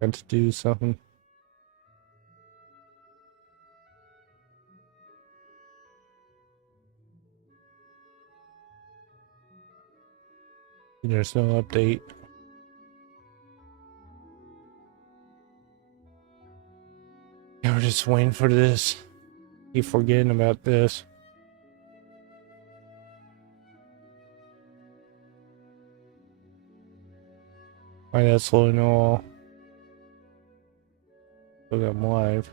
Got to do something. There's no update. Yeah, we're just waiting for this. Keep forgetting about this. Why that's slow and all. Still got them live.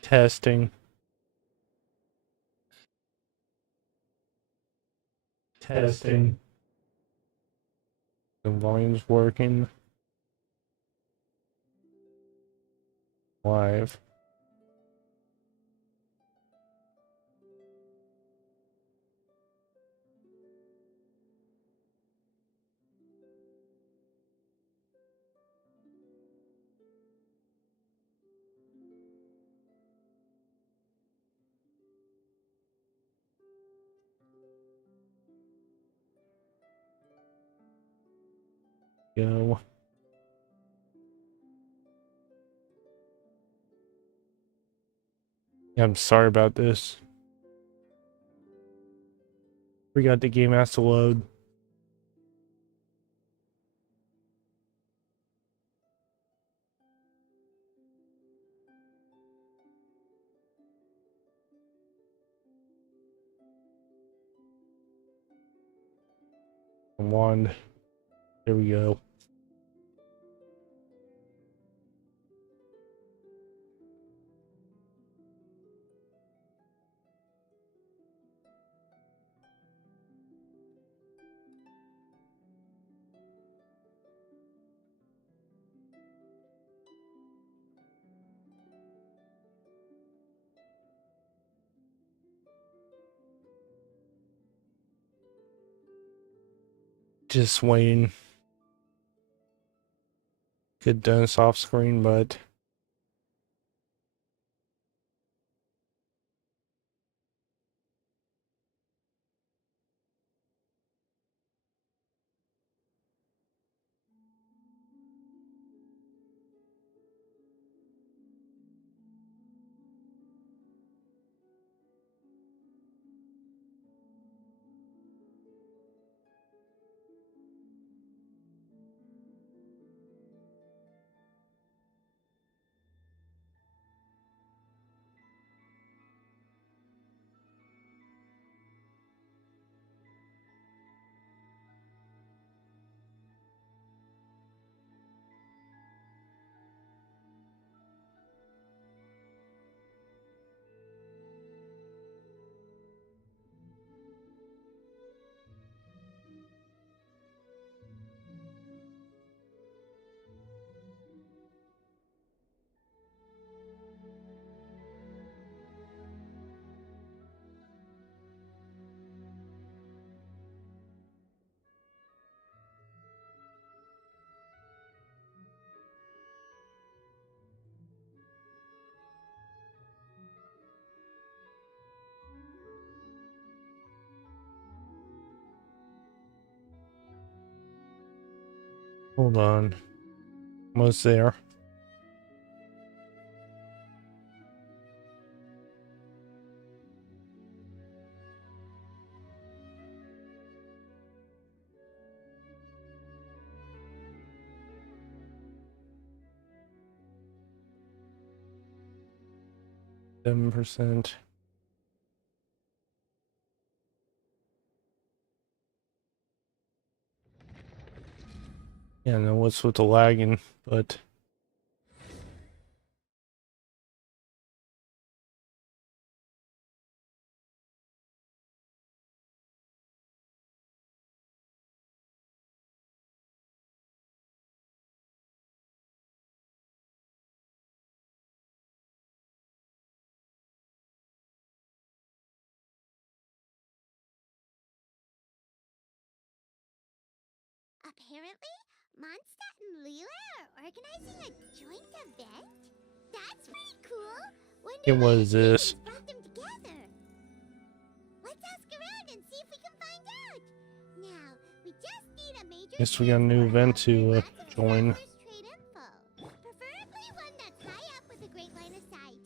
Testing. Testing. The volume's working. Live. Go. Yeah, I'm sorry about this. Forgot the game has to load. Wand. There we go. Just waiting. Get done soft screen, but hold on. Almost there. %. Yeah, I know what's with the lagging, but Apparently, Mondstadt and Leela are organizing a joint event? That's pretty cool! Wonder it what was this. achievements brought them together? a major Guess we got a new event to join. travelers trade info. Preferably one that's high up with a great line of sight.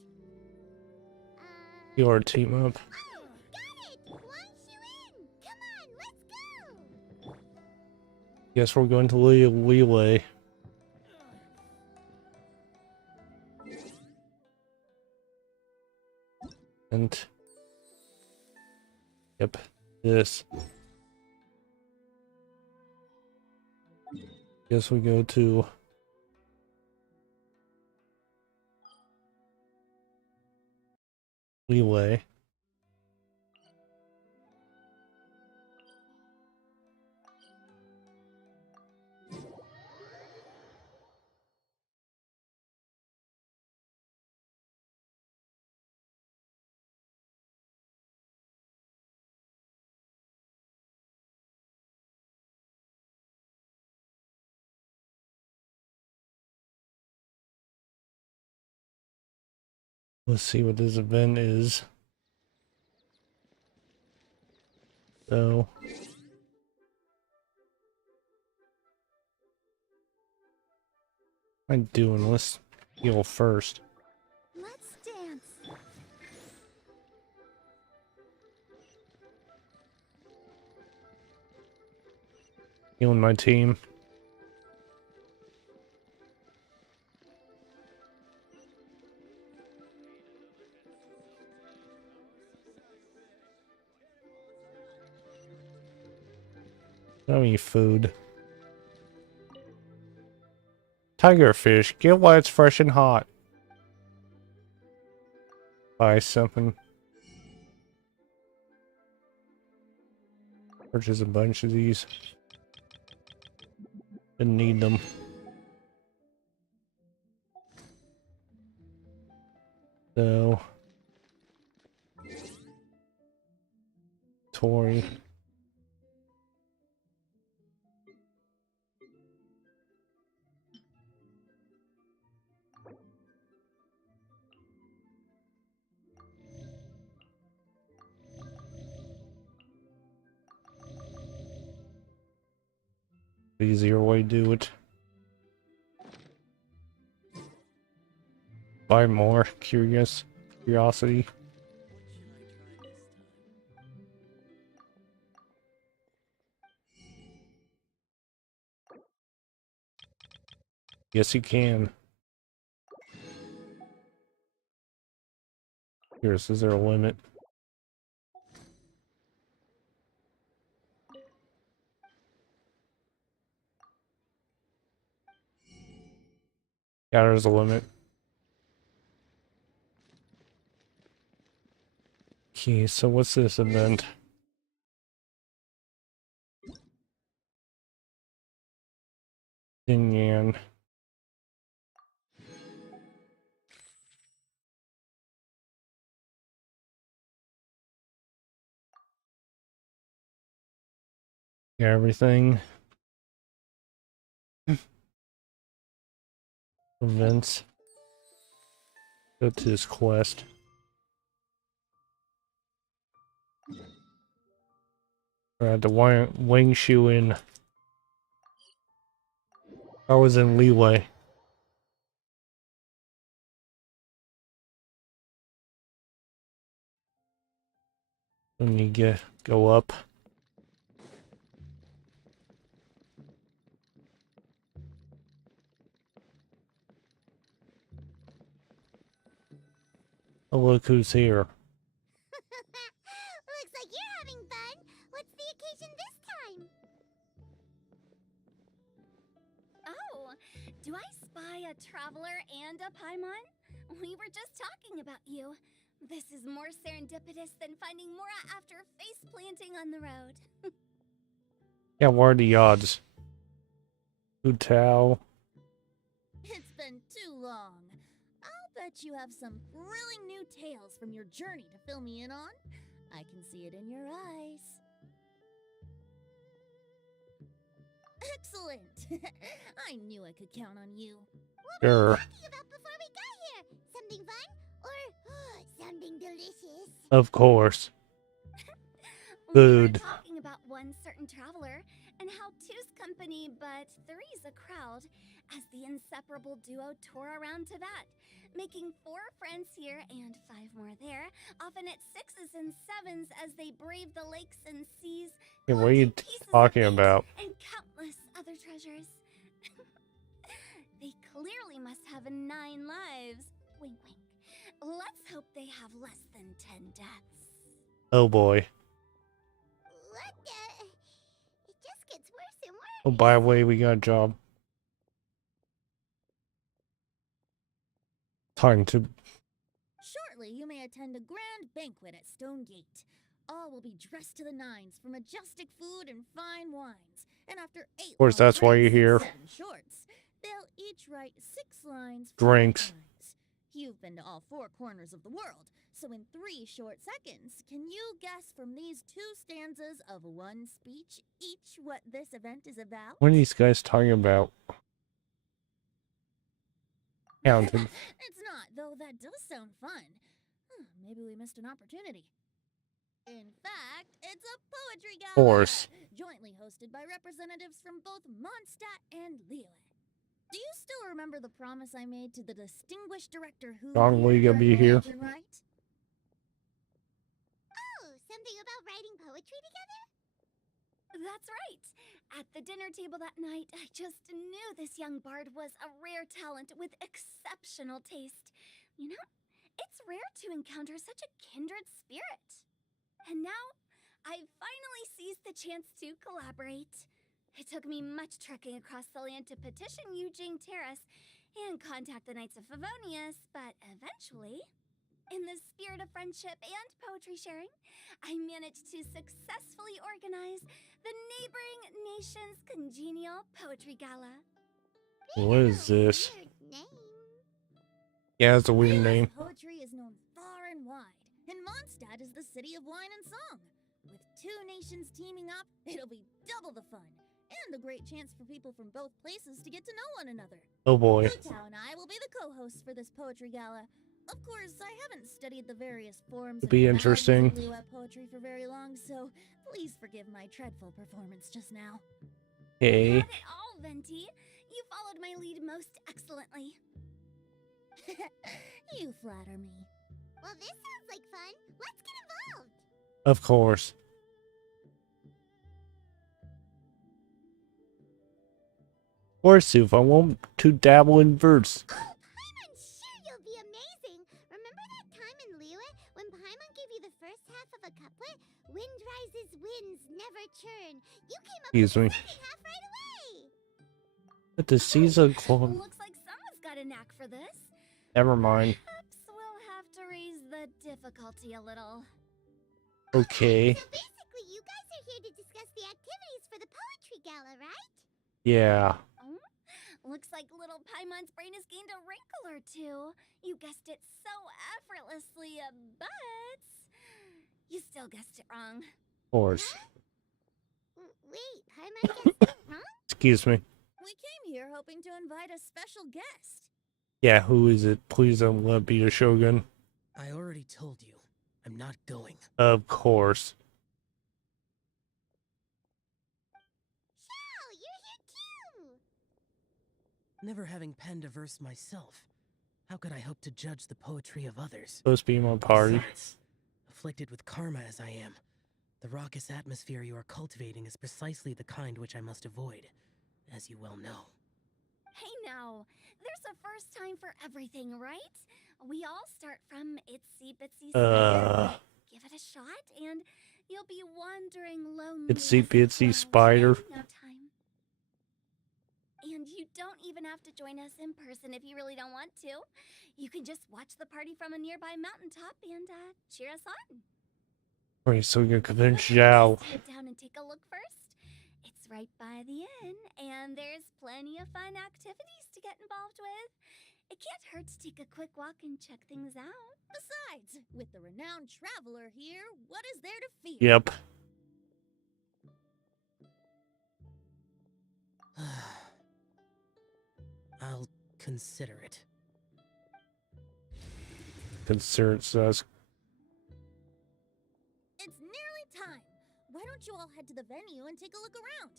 Your team up. Oh, got it! Wants you in! Come on, let's go! Guess we're going to Leeway. And yep, this. Guess we go to Leeway. Let's see what this event is. So what am I doing? Let's heal first. Let's dance. Healing my team. I don't need food. Tigerfish, get while it's fresh and hot. Buy something. Purchase a bunch of these. Didn't need them. So Tori. Easier way to do it. Buy more curiosity. Yes, you can. Here's, is there a limit? Yeah, there's a limit. Okay, so what's this event? Yan. Yeah, everything. Events. Go to this quest. I had to wing shoe in. I was in Leeway. When you go up. Oh, look who's here. Looks like you're having fun. What's the occasion this time? Oh, do I spy a traveler and a Paimon? We were just talking about you. This is more serendipitous than finding Mora after face planting on the road. Yeah, what are the odds? Hu Tao. It's been too long. I'll bet you have some thrilling new tales from your journey to fill me in on. I can see it in your eyes. Excellent! I knew I could count on you. What were Sure. you talking about before we got here? Something fun? Or something delicious? Of course. We were Food. talking about one certain traveler, and how two's company but three's a crowd, as the inseparable duo tore around to that, making 4 friends here and 5 more there, often at 6s and 7s as they brave the lakes and seas, Yeah, what are you collecting pieces of talking ink about? and countless other treasures. They clearly must have 9 lives. Wink, wink. Let's hope they have less than 10 deaths. Oh boy. What the? It just gets worse and worse. Oh, by the way, we got a job. Time to. Shortly, you may attend a grand banquet at Stone Gate. All will be dressed to the nines for majestic food and fine wines. And after 8 Of course, that's why you're here. 7 shorts, they'll each write 6 lines. 5 Drinks. times. You've been to all 4 corners of the world, so in 3 short seconds, can you guess from these 2 stanzas of 1 speech each what this event is about? What are these guys talking about? Counted. It's not, though that does sound fun. Maybe we missed an opportunity. In fact, it's a poetry gala! Course. Jointly hosted by representatives from both Mondstadt and Lille. Do you still remember the promise I made to the distinguished director who... Don Lee gonna be here. Right? Oh, something about writing poetry together? That's right. At the dinner table that night, I just knew this young bard was a rare talent with exceptional taste. You know, it's rare to encounter such a kindred spirit. And now, I've finally seized the chance to collaborate. It took me much trekking across the land to petition Eugene Terrace and contact the Knights of Favonius, but eventually, in the spirit of friendship and poetry sharing, I managed to successfully organize the neighboring nation's congenial poetry gala. What is this? Weird name. Yeah, it's a weird Lile's name. poetry is known far and wide, and Mondstadt is the city of wine and song. With 2 nations teaming up, it'll be double the fun, and a great chance for people from both places to get to know one another. Oh boy. Lutau and I will be the co-hosts for this poetry gala. Of course, I haven't studied the various forms It'd be and values interesting. of Liyue poetry for very long, so please forgive my dreadful performance just now. Hey. Not at all, Venti. You followed my lead most excellently. You flatter me. Well, this sounds like fun. Let's get involved. Of course. Forsooth, I want to dabble in verse. Oh, Paimon, sure you'll be amazing. Remember that time in Liyue when Paimon gave you the first half of a couplet? Wind rises, winds never churn. You came up Excuse with me. the second half right away. But the season clone. Looks like someone's got a knack for this. Never mind. Perhaps we'll have to raise the difficulty a little. Okay. So basically, you guys are here to discuss the activities for the poetry gala, right? Yeah. Looks like little Paimon's brain has gained a wrinkle or 2. You guessed it so effortlessly, but you still guessed it wrong. Of course. Wait, Paimon guessed it wrong? Excuse me. We came here hoping to invite a special guest. Yeah, who is it? Please don't let it be a Shogun. I already told you, I'm not going. Of course. Oh, you're here too. Never having penned a verse myself, how could I hope to judge the poetry of others? Supposed to be my party. Besides, afflicted with karma as I am, the raucous atmosphere you are cultivating is precisely the kind which I must avoid, as you well know. Hey now, there's a first time for everything, right? We all start from itsy bitsy spider. Give it a shot, and you'll be wandering lonely. Itsy as a bitsy crow spider. in no time. And you don't even have to join us in person if you really don't want to. You can just watch the party from a nearby mountaintop and cheer us on. Alright, so we can convince Zhao. Just head down and take a look first. It's right by the inn, and there's plenty of fun activities to get involved with. It can't hurt to take a quick walk and check things out. Besides, with the renowned traveler here, what is there to fear? Yep. I'll consider it. Concerns us. It's nearly time. Why don't you all head to the venue and take a look around?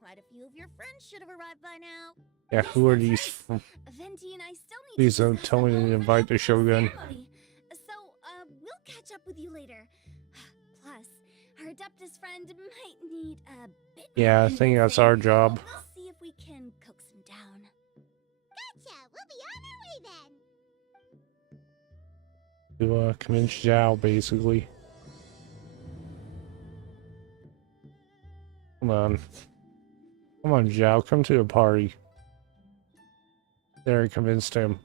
Quite a few of your friends should have arrived by now. Yeah, who are these? Venti and I still need Please to don't discuss tell me the to whole invite the phenomenal Shogun. ceremony. So, we'll catch up with you later. Plus, our Adeptus friend might need a bit Yeah, more I think that's convincing. our job. We'll see if we can coax him down. Gotcha! We'll be on our way then! To convince Zhao, basically. Come on. Come on, Zhao, come to the party. There, I convinced him.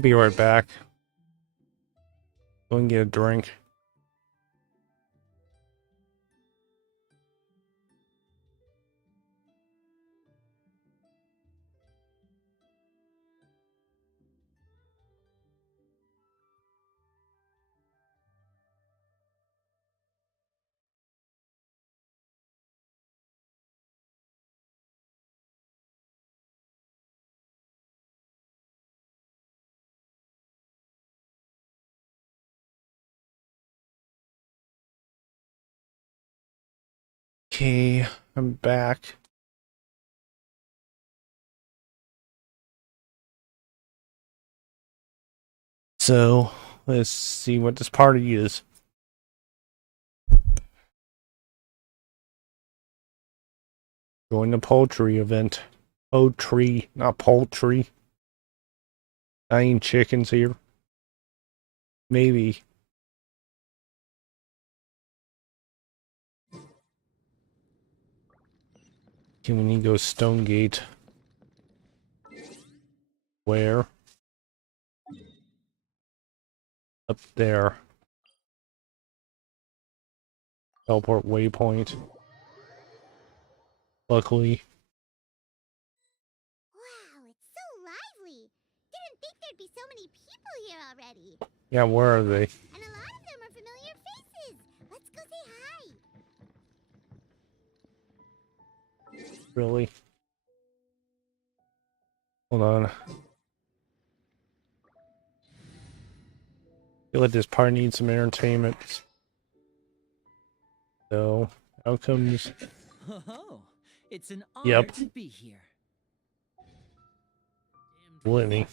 Be right back. Go and get a drink. Okay, I'm back. So, let's see what this party is. Join the poultry event. Poultry, not poultry. I ain't chickens here. Maybe. Okay, we need to go Stonegate. Where? Up there. Teleport waypoint. Luckily. Wow, it's so lively! Didn't think there'd be so many people here already. Yeah, where are they? And a lot of them are familiar faces. Let's go say hi. Really? Hold on. I feel like this party needs some entertainment. So, outcomes. Oh, it's an honor Yep. to be here. Whitney.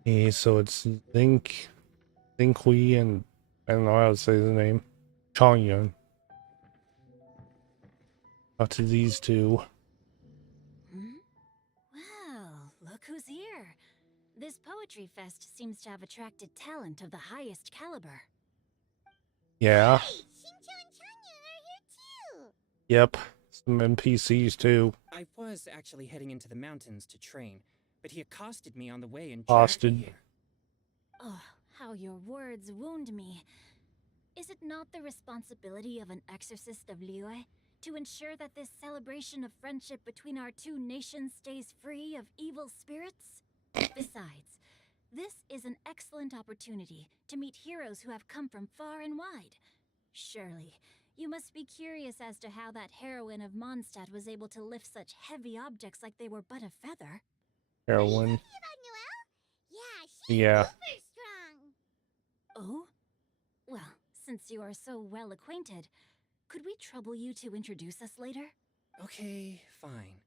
Okay, so it's Hui and I don't know how to say the name. Chongyun. Talk to these two. Well, look who's here. This poetry fest seems to have attracted talent of the highest caliber. Yeah. Hey, Shincho and Changyun are here too. Yep. Some NPCs too. I was actually heading into the mountains to train, but he accosted me on the way and Accosted. dragged me here. Oh, how your words wound me. Is it not the responsibility of an exorcist of Liyue to ensure that this celebration of friendship between our two nations stays free of evil spirits? Besides, this is an excellent opportunity to meet heroes who have come from far and wide. Surely, you must be curious as to how that heroine of Mondstadt was able to lift such heavy objects like they were but a feather. Heroin. About Noelle? Yeah, she's Yeah. super strong. Oh? Well, since you are so well acquainted, could we trouble you to introduce us later? Okay, fine.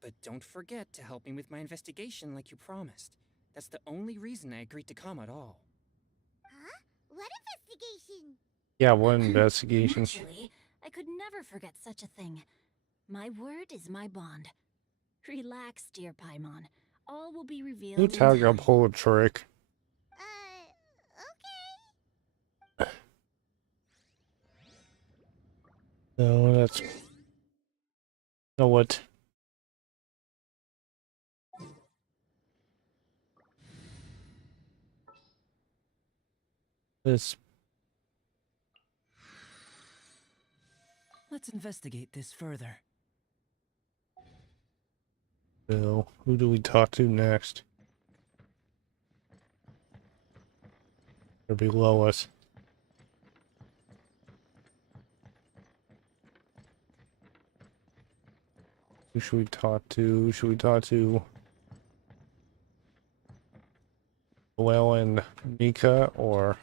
But don't forget to help me with my investigation like you promised. That's the only reason I agreed to come at all. Huh? What investigation? Yeah, one investigation. Naturally, I could never forget such a thing. My word is my bond. Relax, dear Paimon. All will be revealed Who in tell you time. pull a trick? Okay. No, that's. Know what? This. Let's investigate this further. So, who do we talk to next? They're below us. Who should we talk to? Should we talk to Well, and Mika or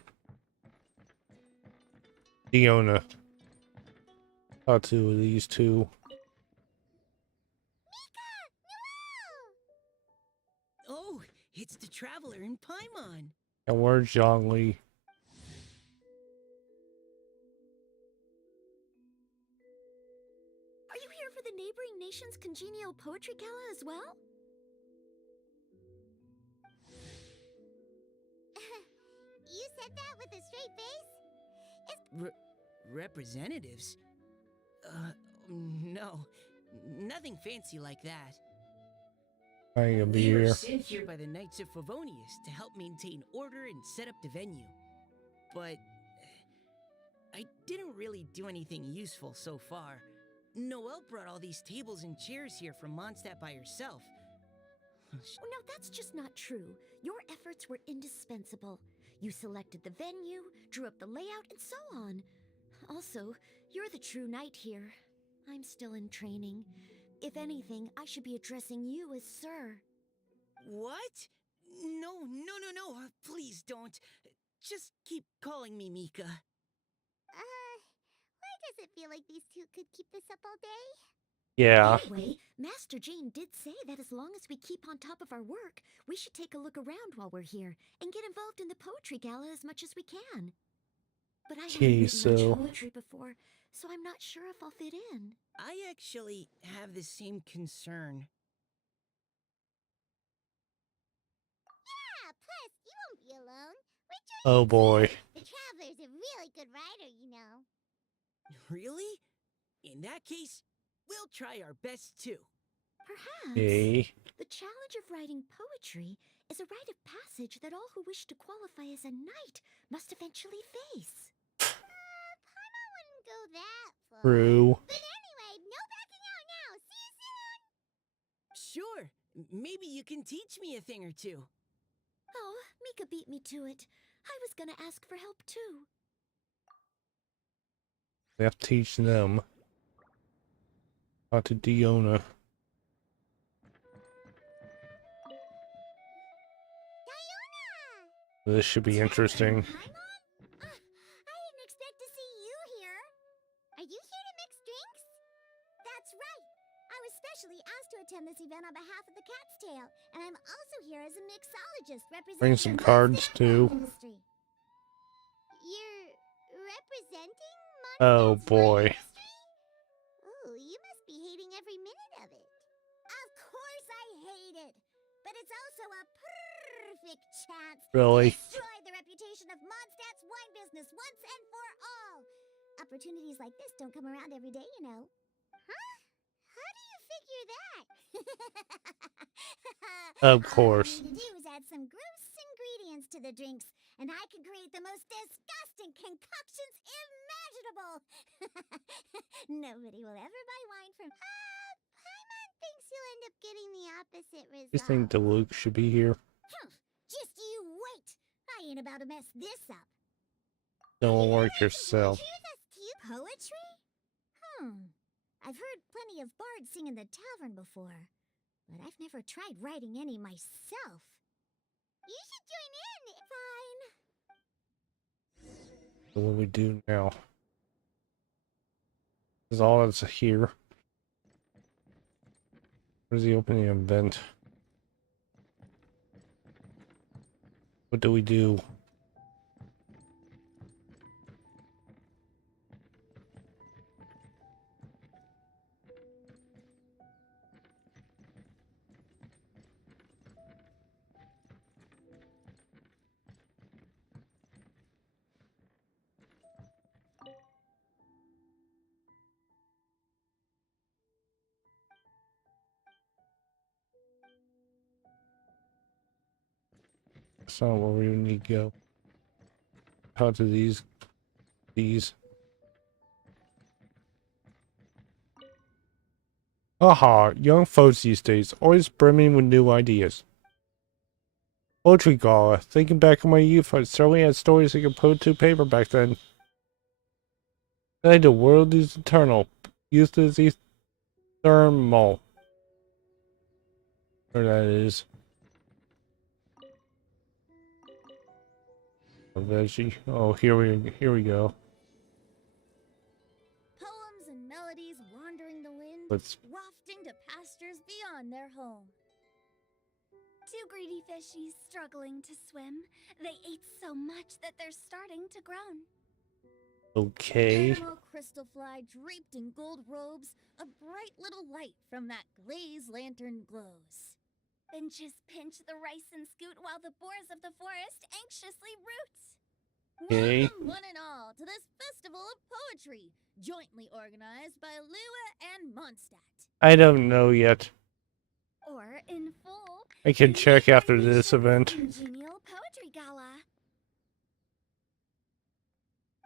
Fiona. Two of these two. Oh, it's the Traveler in Paimon. And where's Zhongli? Are you here for the neighboring nation's congenial poetry gala as well? You said that with a straight face? Representatives? No. Nothing fancy like that. I ain't gonna be We were here. sent here by the Knights of Favonius to help maintain order and set up the venue. But I didn't really do anything useful so far. Noelle brought all these tables and chairs here from Mondstadt by herself. Oh, no, that's just not true. Your efforts were indispensable. You selected the venue, drew up the layout, and so on. Also, you're the true knight here. I'm still in training. If anything, I should be addressing you as Sir. What? No. Please don't. Just keep calling me Mika. Why does it feel like these two could keep this up all day? Yeah. Anyway, Master Jane did say that as long as we keep on top of our work, we should take a look around while we're here and get involved in the poetry gala as much as we can. But I haven't Okay, written so- much poetry before, so I'm not sure if I'll fit in. I actually have the same concern. Yeah, plus, you won't be alone. Richard, Oh boy. the Traveler's a really good writer, you know. Really? In that case, we'll try our best too. Perhaps Okay. the challenge of writing poetry is a rite of passage that all who wish to qualify as a knight must eventually face. Paimon wouldn't go that far. True. But anyway, no backing out now. See you soon. Sure, maybe you can teach me a thing or two. Oh, Mika beat me to it. I was gonna ask for help too. We have to teach them how to Diona. This should be interesting. Paimon? I didn't expect to see you here. Are you here to mix drinks? That's right. I was specially asked to attend this event on behalf of the Cat's Tail, and I'm also here as a mixologist representing Bring some the cards, Mondstadt too. wine industry. You're representing Oh, Mondstadt's boy. wine industry? Ooh, you must be hating every minute of it. Of course I hate it, but it's also a perfect chance Really? to destroy the reputation of Mondstadt's wine business once and for all. Opportunities like this don't come around every day, you know. Huh? How do you figure that? Of course. All I need to do is add some gross ingredients to the drinks, and I can create the most disgusting concoctions imaginable. Nobody will ever buy wine from. Paimon thinks you'll end up getting the opposite result. You think Luke should be here? Just you wait. I ain't about to mess this up. Don't work yourself. Poetry? I've heard plenty of bards sing in the tavern before, but I've never tried writing any myself. You should join in. Fine. So what do we do now? This is all that's here. Where's the opening event? What do we do? That's not where we need to go. How to these. Haha, young folks these days, always brimming with new ideas. Poetry Gala. Thinking back on my youth, I certainly had stories I could put to paper back then. The world is eternal. Youth is eternal. Where that is. A veggie. Oh, here we go. Poems and melodies wandering the wind, Let's. wafting to pastures beyond their home. Two greedy fishies struggling to swim. They ate so much that they're starting to groan. Okay. Animal crystal fly draped in gold robes, a bright little light from that glazed lantern glows. Finches pinch the rice and scoot while the boars of the forest anxiously root. Okay. Welcome one and all to this festival of poetry, jointly organized by Lua and Mondstadt. I don't know yet. Or in full, I can check Neighboring after this Nations event. Congenial Poetry Gala.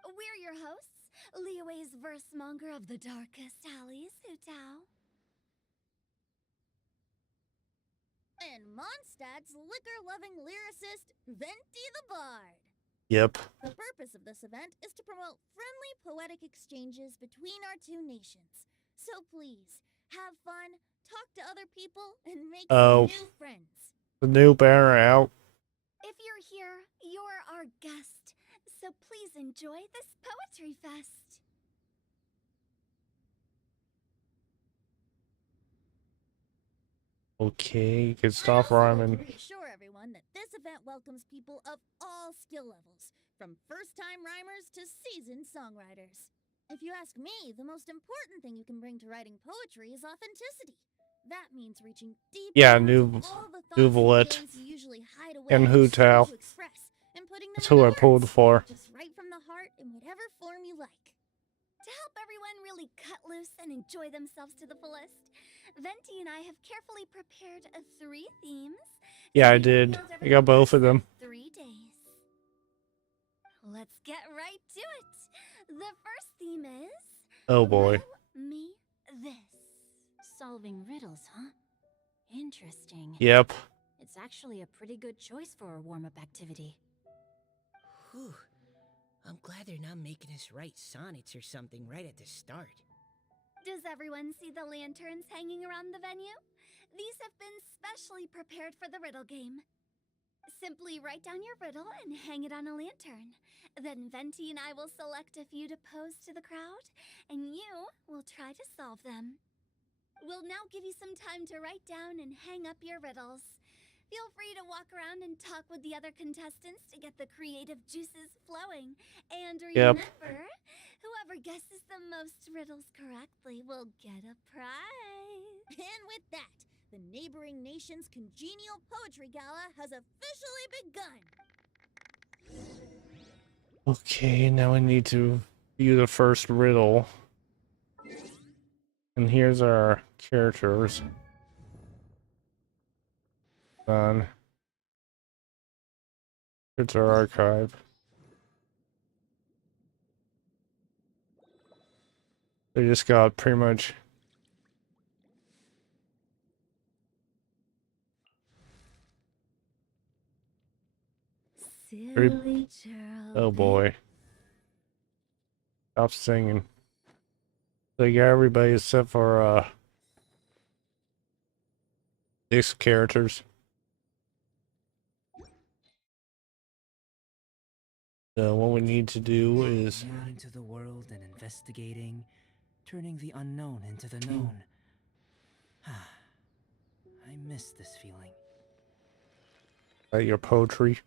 We're your hosts, Liyue's verse monger of the darkest alleys, Hutao. And Mondstadt's liquor-loving lyricist, Venti the Bard. Yep. The purpose of this event is to promote friendly poetic exchanges between our two nations. So please, have fun, talk to other people, and make some new friends. The new banner out. If you're here, you're our guest, so please enjoy this poetry fest. Okay, you can stop I also want rhyming. to reassure everyone that this event welcomes people of all skill levels, from first-time rhymers to seasoned songwriters. If you ask me, the most important thing you can bring to writing poetry is authenticity. That means reaching deep Yeah, into all the thoughts and Nuvolet feelings you usually hide away and and struggle Hutao. to express, and putting them That's who I into pulled words, for. just right from the heart in whatever form you like. To help everyone really cut loose and enjoy themselves to the fullest, Venti and I have carefully prepared 3 themes. Yeah, I to be did. revealed over I got the both of course them. 3 days. Let's get right to it. The first theme is... Oh boy. Riddle me this. Solving riddles, huh? Interesting. Yep. It's actually a pretty good choice for a warm-up activity. Whew. I'm glad they're not making us write sonnets or something right at the start. Does everyone see the lanterns hanging around the venue? These have been specially prepared for the riddle game. Simply write down your riddle and hang it on a lantern. Then Venti and I will select a few to pose to the crowd, and you will try to solve them. We'll now give you some time to write down and hang up your riddles. Feel free to walk around and talk with the other contestants to get the creative juices flowing. And remember, whoever guesses the most riddles correctly will get a prize. And with that, the neighboring nation's congenial poetry gala has officially begun. Okay, now I need to view the first riddle. And here's our characters. Done. It's our archive. They just got pretty much Silly Gerald. oh boy. Stop singing. They got everybody except for these characters. So what we need to do is Out into the world and investigating, turning the unknown into the known. I miss this feeling. write your poetry.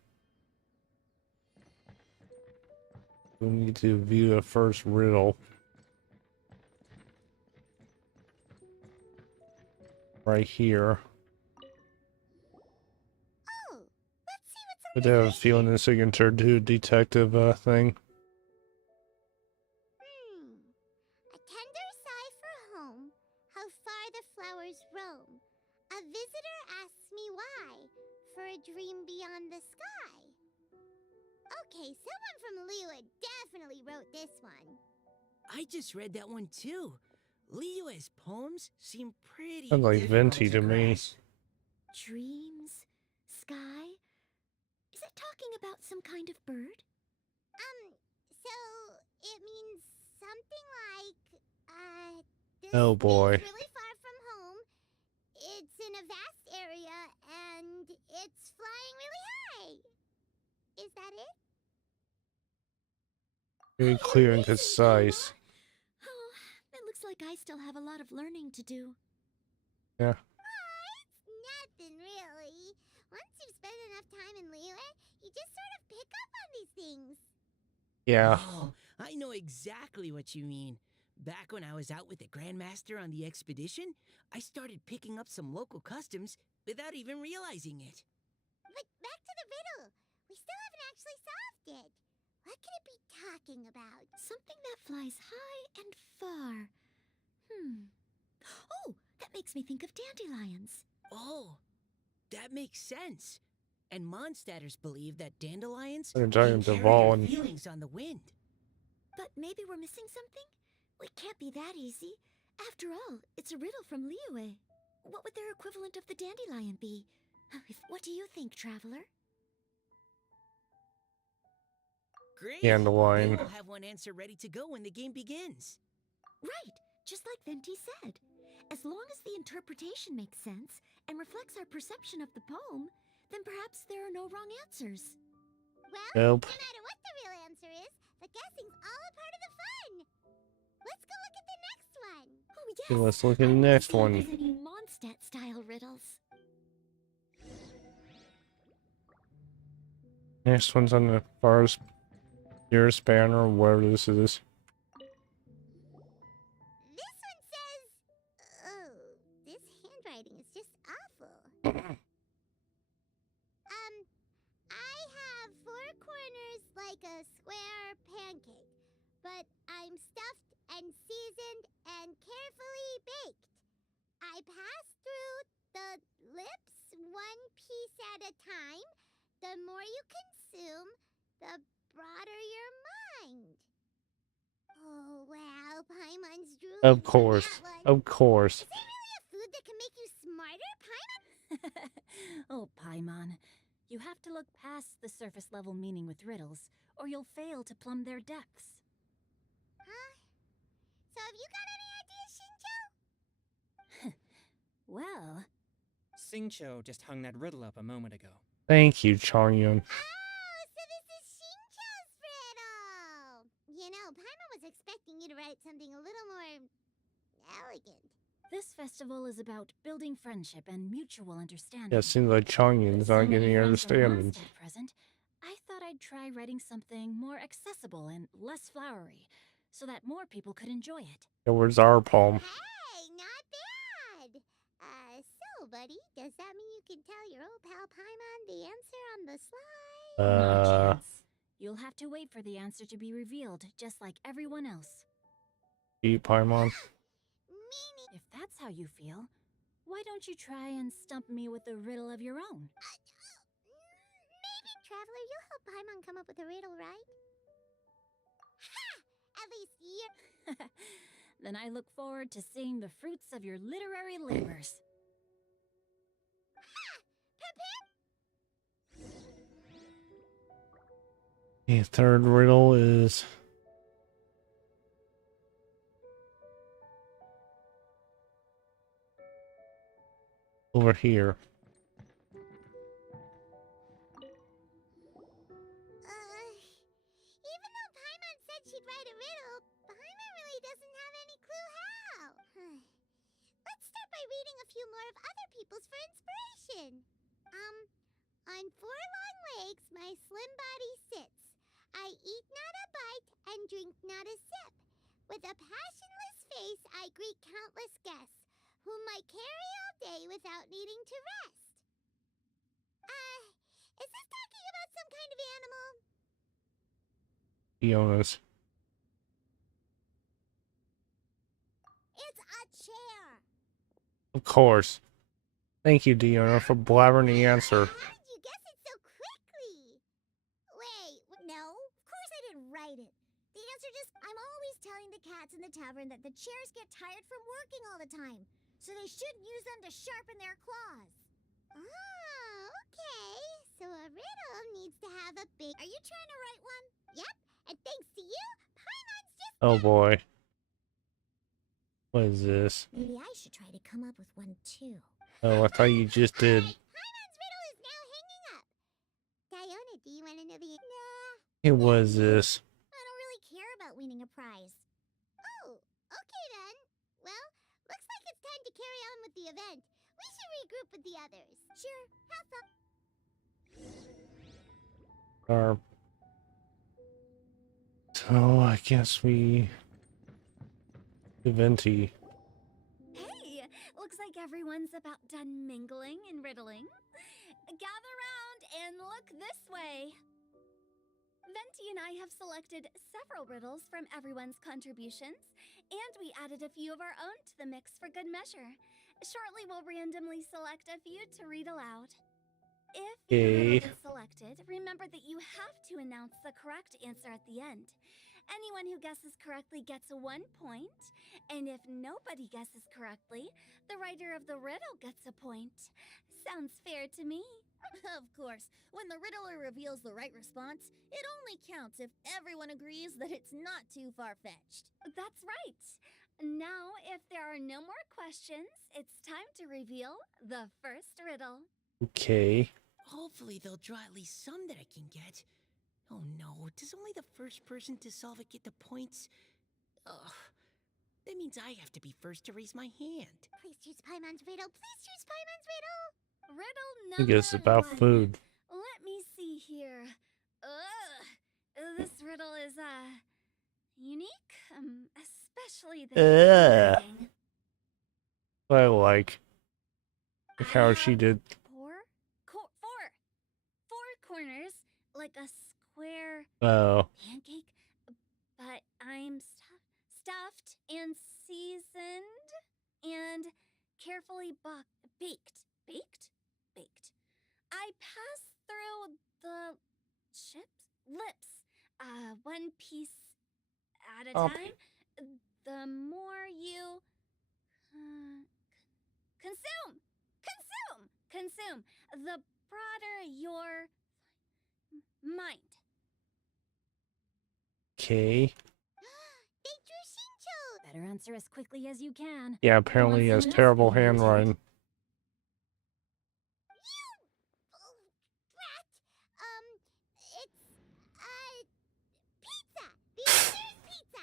We need to view the first riddle. Right here. Oh, let's see what's I on have a this feeling this is going to turn to a detective thing. A tender sigh for home, how far the flowers roam. A visitor asks me why, for a dream beyond the sky. Okay, someone from Lua definitely wrote this one. I just read that one too. Liyue's poems seem pretty Sounds like difficult Venti to me. grasp. Dreams? Sky? Is it talking about some kind of bird? So it means something like, this Oh boy. thing's really far from home. It's in a vast area, and it's flying really high. Is that it? Very clear and concise. Oh, it looks like I still have a lot of learning to do. Yeah. It's nothing really. Once you've spent enough time in Liyue, you just sort of pick up on these things. Yeah. Oh, I know exactly what you mean. Back when I was out with the Grandmaster on the expedition, I started picking up some local customs without even realizing it. But back to the riddle. We still haven't actually solved it. What could it be talking about? Something that flies high and far. Oh, that makes me think of dandelions. Oh, that makes sense. And Mondstadters believe that dandelions They're can giant carry Devon. your feelings on the wind. But maybe we're missing something? It can't be that easy. After all, it's a riddle from Liyue. What would their equivalent of the dandelion be? What do you think, Traveler? Great! Dandelion. Then we'll have one answer ready to go when the game begins. Right, just like Venti said. As long as the interpretation makes sense and reflects our perception of the poem, then perhaps there are no wrong answers. Well, Nope. no matter what the real answer is, the guessing's all a part of the fun. Let's go look at the next one. Oh, yes. Okay, let's look at the I want to next see if one. there's any Mondstadt-style riddles. Next one's on the farthest nearest banner, or whatever this is. This one says, oh, this handwriting is just awful. I have 4 corners like a square pancake, but I'm stuffed and seasoned and carefully baked. I pass through the lips one piece at a time. The more you consume, the broader your mind. Oh, wow, Paimon's drooling Of from course. that one. Of course. Is there really a food that can make you smarter, Paimon? Oh, Paimon. You have to look past the surface level meaning with riddles, or you'll fail to plumb their depths. Huh? So have you got any ideas, Shinjo? Well, Singcho just hung that riddle up a moment ago. Thank you, Changyun. Oh, so this is Shinjo's riddle! You know, Paimon was expecting you to write something a little more elegant. this festival is about building friendship and mutual understanding. Yeah, it seems like Changyun's not So many getting friends from understanding. Mondstadt present, I thought I'd try writing something more accessible and less flowery, so that more people could enjoy it. Yeah, where's our poem? Hey, not bad! So, buddy, does that mean you can tell your old pal Paimon the answer on the slide? Not a chance. You'll have to wait for the answer to be revealed, just like everyone else. Eat Paimon. Meaning... If that's how you feel, why don't you try and stump me with a riddle of your own? maybe, Traveler, you'll help Paimon come up with a riddle, right? Ha! At least you're... Then I look forward to seeing the fruits of your literary labors. The third riddle is over here. Even though Paimon said she'd write a riddle, Paimon really doesn't have any clue how. Let's start by reading a few more of other people's for inspiration. On 4 long legs my slim body sits. I eat not a bite and drink not a sip. With a passionless face I greet countless guests, whom I carry all day without needing to rest. Is this talking about some kind of animal? Be honest. It's a chair. Of course. Thank you, Diona, for blabbering the answer. How did you guess it so quickly? Wait, no, of course I didn't write it. The answer just, I'm always telling the cats in the tavern that the chairs get tired from working all the time, so they shouldn't use them to sharpen their claws. Oh, okay. So a riddle needs to have a big... Are you trying to write one? Yep, and thanks to you, Paimon's just... Oh boy. What is this? Maybe I should try to come up with one too. Oh, I thought you just did. Paimon's riddle is now hanging up. Diona, do you want to know the... Nah. It was this. I don't really care winning a prize. Oh, okay then. Well, looks like it's time to carry on with the event. We should regroup with the others. Sure, have fun. So I guess we Venti. Hey, looks like everyone's about done mingling and riddling. Gather round and look this way. Venti and I have selected several riddles from everyone's contributions, and we added a few of our own to the mix for good measure. Shortly, we'll randomly select a few to read aloud. If your riddle Okay. gets selected, remember that you have to announce the correct answer at the end. Anyone who guesses correctly gets 1 point, and if nobody guesses correctly, the writer of the riddle gets a point. Sounds fair to me. Of course, when the riddler reveals the right response, it only counts if everyone agrees that it's not too far-fetched. That's right. Now, if there are no more questions, it's time to reveal the first riddle. Okay. Hopefully they'll draw at least some that I can get. Oh no, does only the first person to solve it get the points? Ugh. That means I have to be first to raise my hand. Please choose Paimon's riddle. Please choose Paimon's riddle. Riddle I number guess about 1. food. Let me see here. This riddle is unique, especially the Ugh. ending. I like how I she have did. four corners, like a square Oh, pancake, but I'm stuffed and seasoned and carefully baked. Baked. I pass through the lips, one piece at a Oh. time. The more you consume, the broader your mind. okay. They drew Shincho. Better answer as quickly as you can. Yeah, Who apparently he wants has the next terrible one, Lucy? handwriting. Oh, brat. It's pizza. The answer is pizza.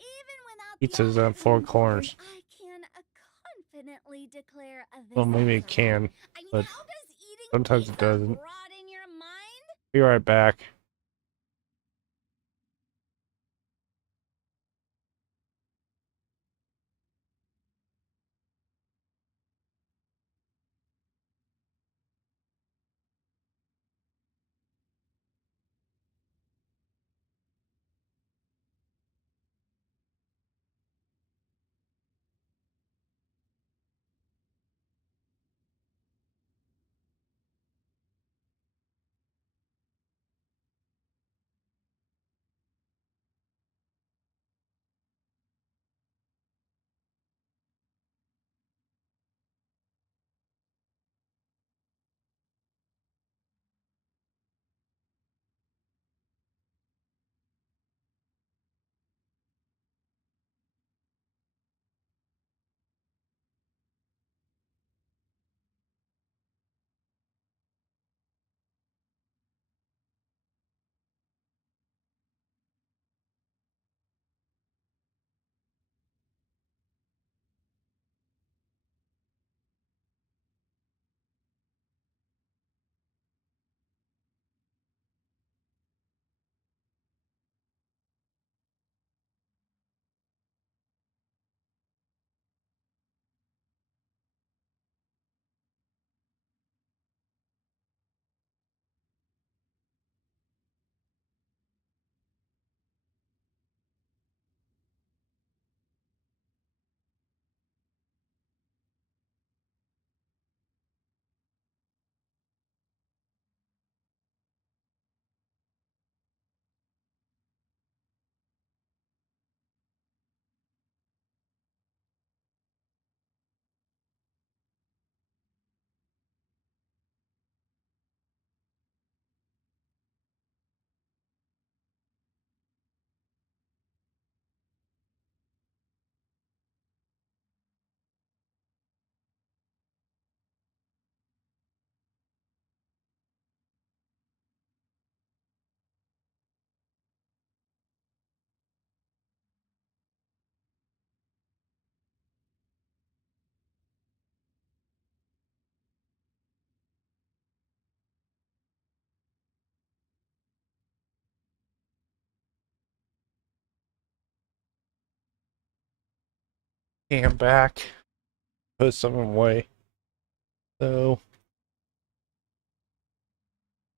Even without the Pizza's at option, four corners. I can confidently declare this Well, maybe it answer. can, but How does eating sometimes it pizza doesn't. rot in your mind? Be right back. Okay, I'm back. Put something away. So,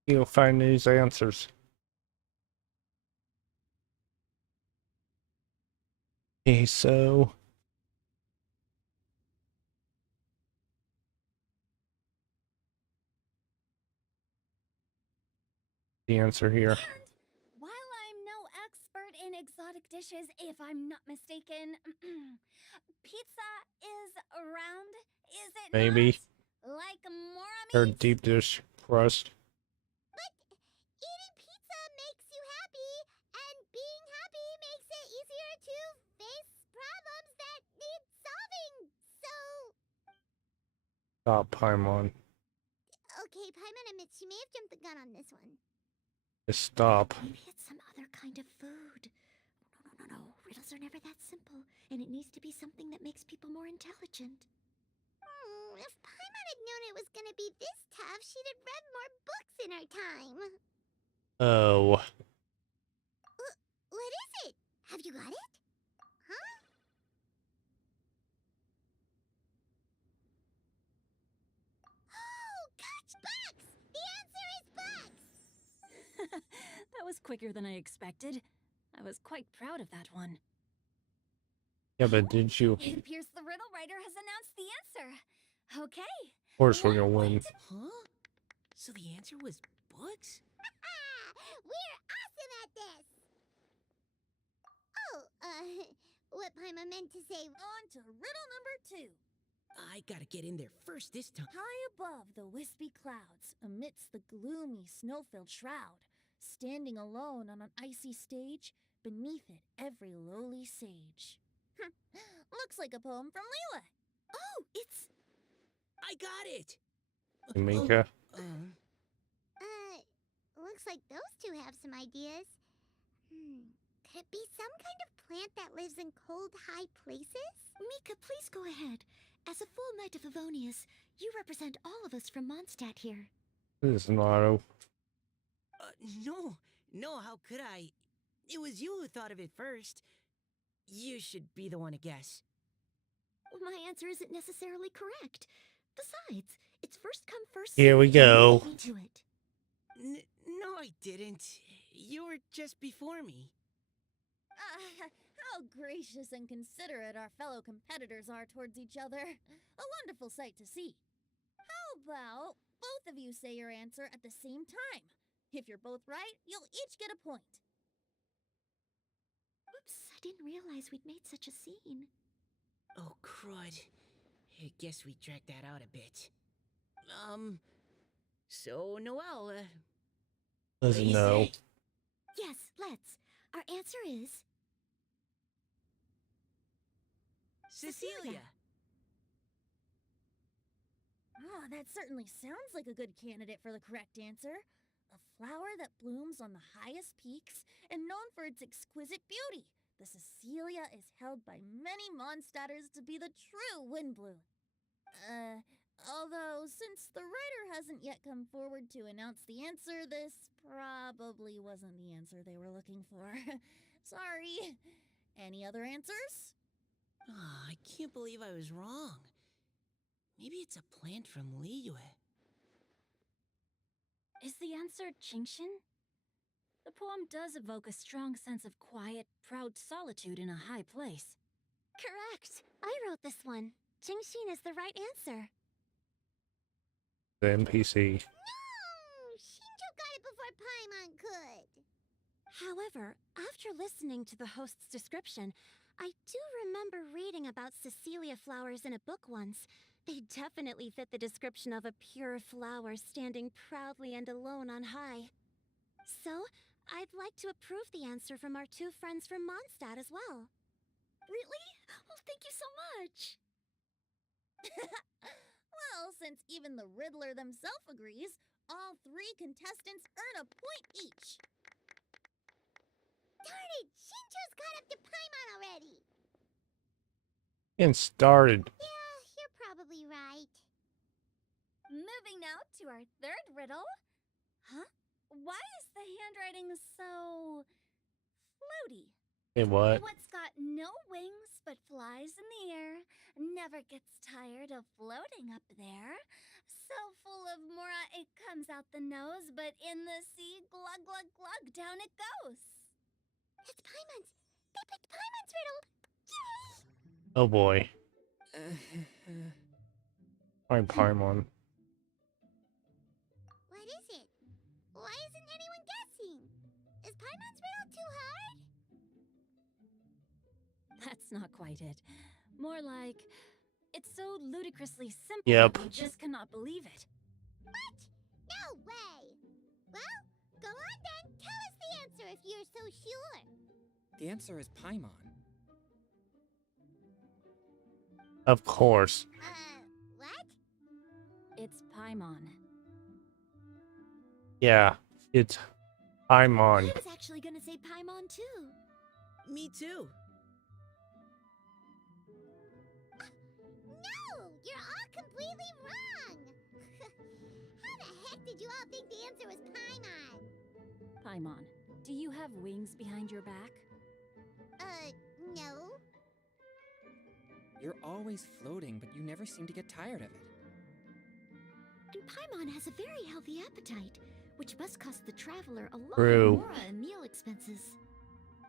you'll find these answers. Okay, so the answer here. And while I'm no expert in exotic dishes, if I'm not mistaken, pizza is round, is it Maybe. not? Like more Or meat? deep dish crust. Eating pizza makes you happy, and being happy makes it easier to face problems that need solving. So, Stop, Paimon. okay, Paimon admits she may have jumped the gun on this one. Just stop. Maybe it's some other kind of food. No. Riddles are never that simple, and it needs to be something that makes people more intelligent. If Paimon had known it was gonna be this tough, she'd have read more books in her time. Oh. What is it? Have you got it? Huh? Oh, gotcha! Bugs! The answer is bugs! That was quicker than I expected. I was quite proud of that one. Yeah, but did you? It appears the riddle writer has announced the answer. Okay. Of course we're 1 gonna win. point. Huh? So the answer was bugs? We're awesome at this! Oh, what Paimon meant to say. On to riddle number 2. I gotta get in there first this time. High above the wispy clouds, amidst the gloomy snow-filled shroud, standing alone on an icy stage, beneath it every lowly sage. Looks like a poem from Liyue. Oh, it's... I got it! Mika. Looks like those two have some ideas. Could it be some kind of plant that lives in cold, high places? Mika, please go ahead. As a full knight of Avonius, you represent all of us from Mondstadt here. This is an auto. No, how could I? It was you who thought of it first. You should be the one to guess. Well, my answer isn't necessarily correct. Besides, it's first come, first Here we served, and go. you beat me to it. No, I didn't. You were just before me. How gracious and considerate our fellow competitors are towards each other. A wonderful sight to see. How about both of you say your answer at the same time? If you're both right, you'll each get a point. Oops, I didn't realize we'd made such a scene. Oh, crud. I guess we dragged that out a bit. So, Noelle, what do you No. say? Yes, let's. Our answer is... Cecilia. Ah, that certainly sounds like a good candidate for the correct answer. A flower that blooms on the highest peaks and known for its exquisite beauty. The Cecilia is held by many Mondstadters to be the true Windblue. Although since the writer hasn't yet come forward to announce the answer, this probably wasn't the answer they were looking for. Sorry. Any other answers? Oh, I can't believe I was wrong. Maybe it's a plant from Liyue. Is the answer genshin? The poem does evoke a strong sense of quiet, proud solitude in a high place. Correct. I wrote this one. Genshin is the right answer. The NPC. No! Shinjo got it before Paimon could. However, after listening to the host's description, I do remember reading about Cecilia flowers in a book once. They definitely fit the description of a pure flower standing proudly and alone on high. So, I'd like to approve the answer from our two friends from Mondstadt as well. Really? Well, thank you so much. Well, since even the Riddler themselves agrees, all 3 contestants earn a point each. Darn it! Shinjo's caught up to Paimon already. And started. Yeah, you're probably right. Moving now to our third riddle. Huh? Why is the handwriting so floaty? Hey, what? What's got no wings but flies in the air, never gets tired of floating up there. So full of mora it comes out the nose, but in the sea, glug glug glug, down it goes. It's Paimon's. They picked Paimon's riddle. Yay! Oh boy. Alright, Paimon. What is it? Why isn't anyone guessing? Is Paimon's riddle too hard? That's not quite it. More like, it's so ludicrously simple Yep. that we just cannot believe it. What? No way! Well, go on then. Tell us the answer if you're so sure. The answer is Paimon. Of course. What? It's Paimon. Yeah, it's Paimon. I was actually gonna say Paimon too. Me too. No! You're all completely wrong! How the heck did you all think the answer was Paimon? Paimon, do you have wings behind your back? No. You're always floating, but you never seem to get tired of it. And Paimon has a very healthy appetite, which must cost the traveler a lot True. of mora and meal expenses.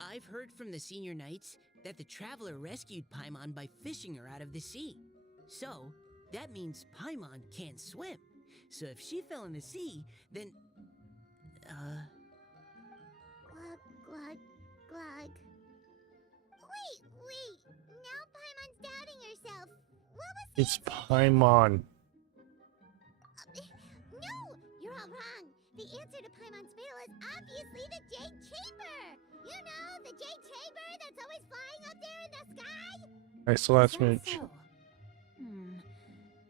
I've heard from the senior knights that the traveler rescued Paimon by fishing her out of the sea. So, that means Paimon can't swim. So if she fell in the sea, then... Glug, glug, glug. Wait. Now Paimon's doubting herself. What was the It's answer? Paimon. No! You're all wrong. The answer to Paimon's riddle is obviously the Jade Chamber! You know, the Jade Chamber that's always flying up there in the sky? Nice Is last that minute. so?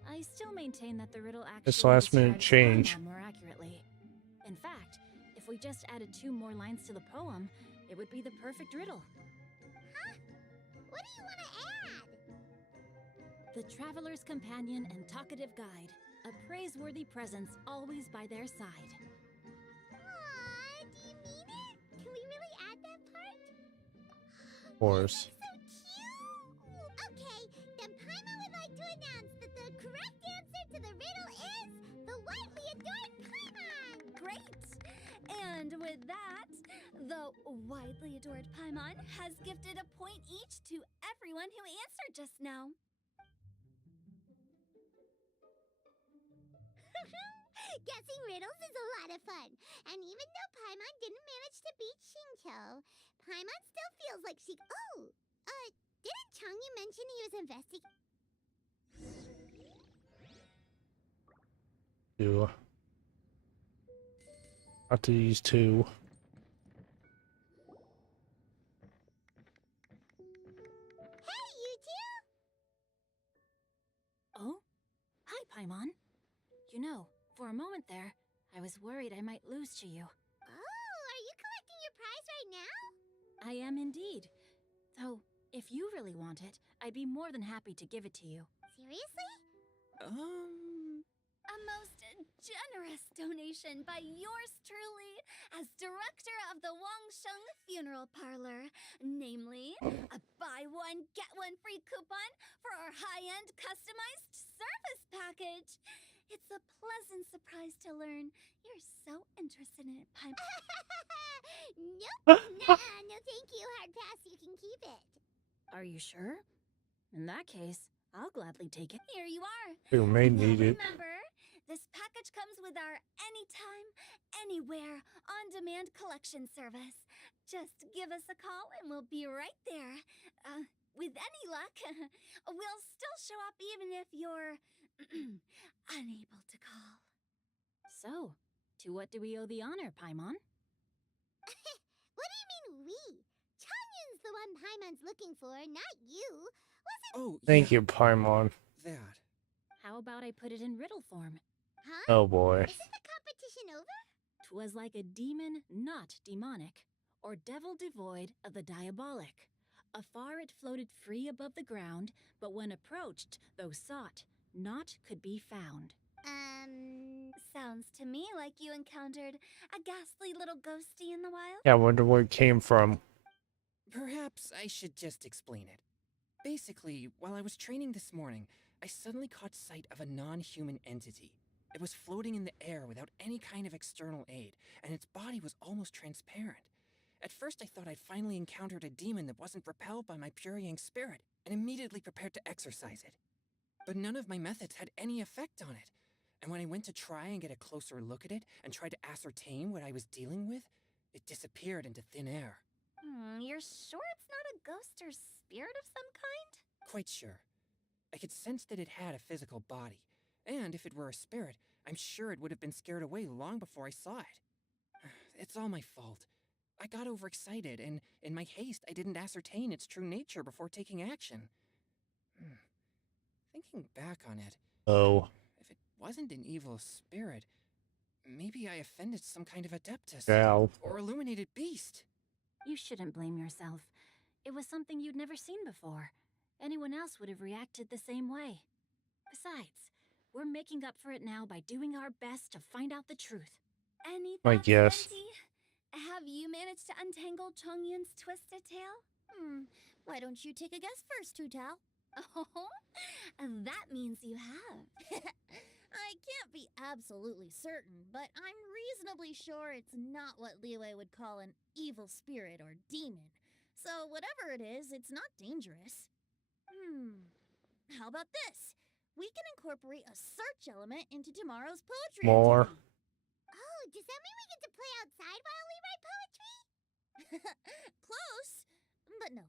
I still maintain that the riddle actually This last minute describes change. Paimon more accurately. In fact, if we just added 2 more lines to the poem, it would be the perfect riddle. Huh? What do you want to add? The traveler's companion and talkative guide, a praiseworthy presence always by their side. Aw, do you mean it? Can we really add that part? Of course. So cute! Okay, then Paimon would like to announce that the correct answer to the riddle is the widely adored Paimon! Great! And with that, the widely adored Paimon has gifted a point each to everyone who answered just now. Guessing riddles is a lot of fun. And even though Paimon didn't manage to beat Shinto, Paimon still feels like she... Oh! Didn't Changyu mention he was investigating... Two. After these two. Hey, you two! Oh? Hi, Paimon. You know, for a moment there, I was worried I might lose to you. Oh, are you collecting your prize right now? I am indeed. Though, if you really want it, I'd be more than happy to give it to you. Seriously? A most generous donation by yours truly as director of the Wangsheng Funeral Parlor. Namely, a buy one, get one free coupon for our high-end customized service package. It's a pleasant surprise to learn you're so interested in it, Paimon. Nope. Nah, no thank you. Hard pass. You can keep it. Are you sure? In that case, I'll gladly take it. Here you are. We may Now need it. remember, this package comes with our anytime, anywhere, on-demand collection service. Just give us a call and we'll be right there. With any luck, we'll still show up even if you're unable to call. So, to what do we owe the honor, Paimon? What do you mean we? Changyun's the one Paimon's looking for, not you. Oh, Thank yeah, you, Paimon. that. How about I put it in riddle form? Huh? Oh boy. Isn't the competition over? 'Twas like a demon not demonic, or devil devoid of the diabolic. Afar it floated free above the ground, but when approached, though sought, naught could be found. Sounds to me like you encountered a ghastly little ghosty in the wild. Yeah, I wonder where it came from. Perhaps I should just explain it. Basically, while I was training this morning, I suddenly caught sight of a non-human entity. It was floating in the air without any kind of external aid, and its body was almost transparent. At first, I thought I'd finally encountered a demon that wasn't repelled by my pure yang spirit, and immediately prepared to exorcise it. But none of my methods had any effect on it. And when I went to try and get a closer look at it and try to ascertain what I was dealing with, it disappeared into thin air. You're sure it's not a ghost or spirit of some kind? Quite sure. I could sense that it had a physical body, and if it were a spirit, I'm sure it would have been scared away long before I saw it. It's all my fault. I got overexcited, and in my haste, I didn't ascertain its true nature before taking action. Thinking back on it, Oh. if it wasn't an evil spirit, maybe I offended some kind of adeptus Ow. or illuminated beast. You shouldn't blame yourself. It was something you'd never seen before. Anyone else would have reacted the same way. Besides, we're making up for it now by doing our best to find out the truth. Any I thoughts, guess. Venti? Have you managed to untangle Chongyun's twisted tail? Why don't you take a guess first, Hu Tao? Oh, that means you have. I can't be absolutely certain, but I'm reasonably sure it's not what Liyue would call an evil spirit or demon. So whatever it is, it's not dangerous. How about this? We can incorporate a search element into tomorrow's poetry More. activity. Oh, does that mean we get to play outside while we write poetry? Close, but no.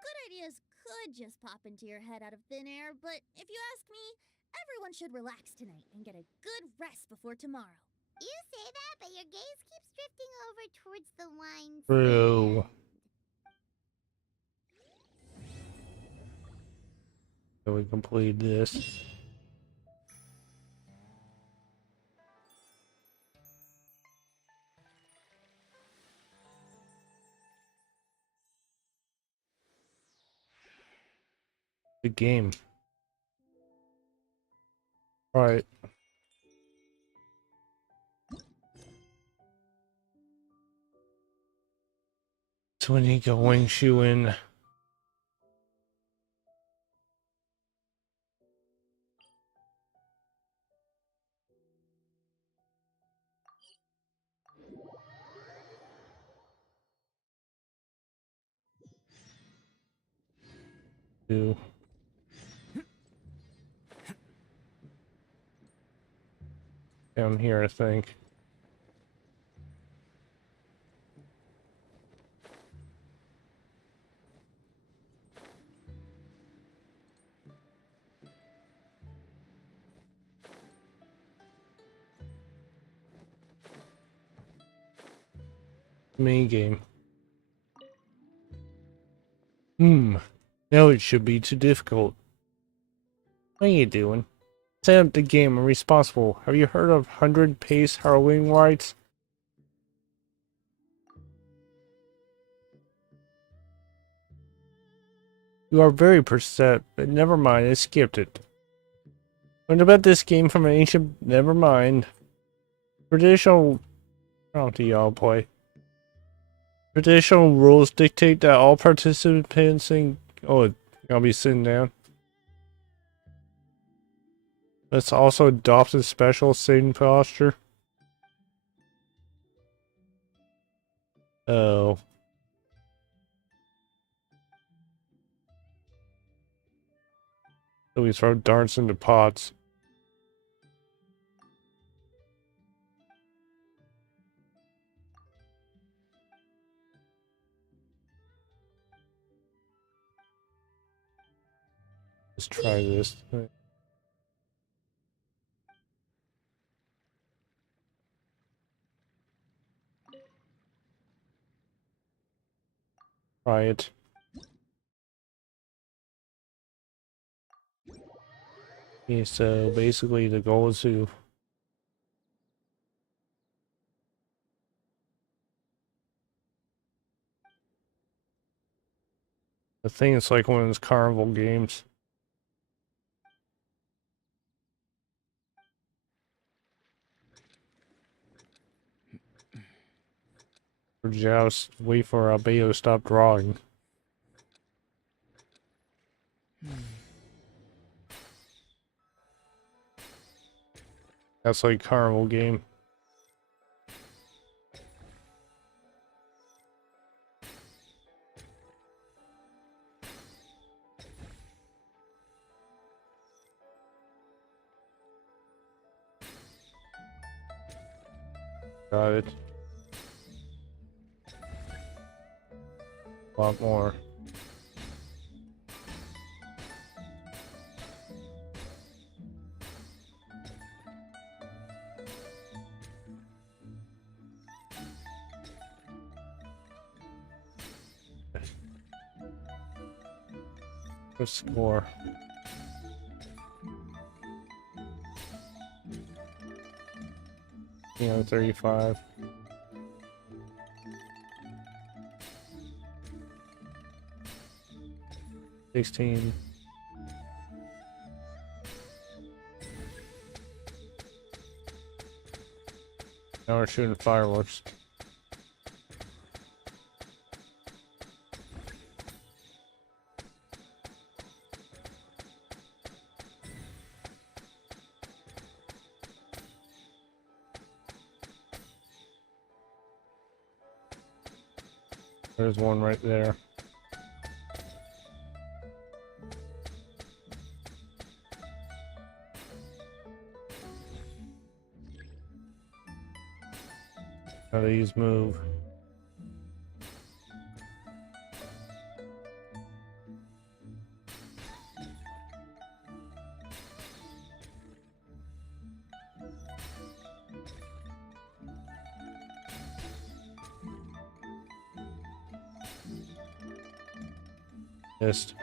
Good ideas could just pop into your head out of thin air, but if you ask me, everyone should relax tonight and get a good rest before tomorrow. You say that, but your gaze keeps drifting over towards the wine True. stand. So we complete this. Good game. Alright. So we need to go Wing Shu in. To down here, I think. Main game. Now it should be too difficult. What are you doing? Set up the game and responsible. Have you heard of 100 pace Halloween rides? You are very percept, but never mind, I skipped it. Learned about this game from an ancient... Never mind. Traditional... I don't think y'all play. Traditional rules dictate that all participants in... Oh, I'll be sitting down. Let's also adopt a special sitting posture. Oh. So we throw darts into pots. Let's try this. Try it. Okay, so basically the goal is to... I think it's like one of those carnival games. Or just wait for Albedo to stop drawing. That's like carnival game. Got it. A lot more. The score. You know, 35. $16. Now we're shooting fireworks. There's one right there. How these move. Missed.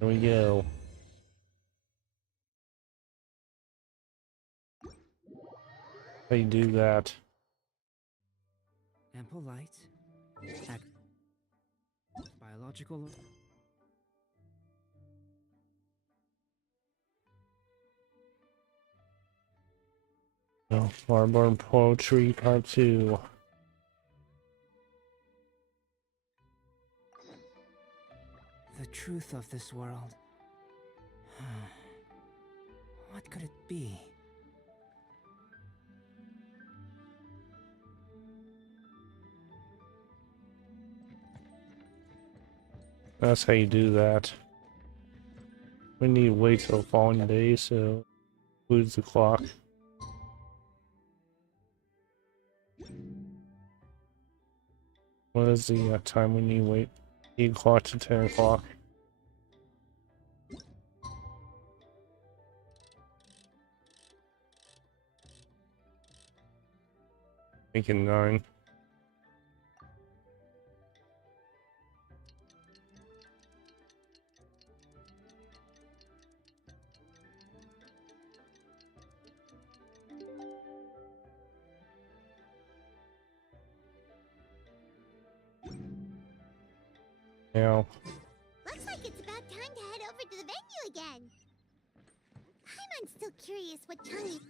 There we go. How you do that? Ample light. Biological. No, Farborn Poetry Part 2. The truth of this world. What could it be? That's how you do that. We need to wait till the following day, so includes the clock. What is the time we need to wait? 8 o'clock to 10 o'clock. Making 9. Now, Looks like it's about time to head over to the venue again. I'm still curious what Tony.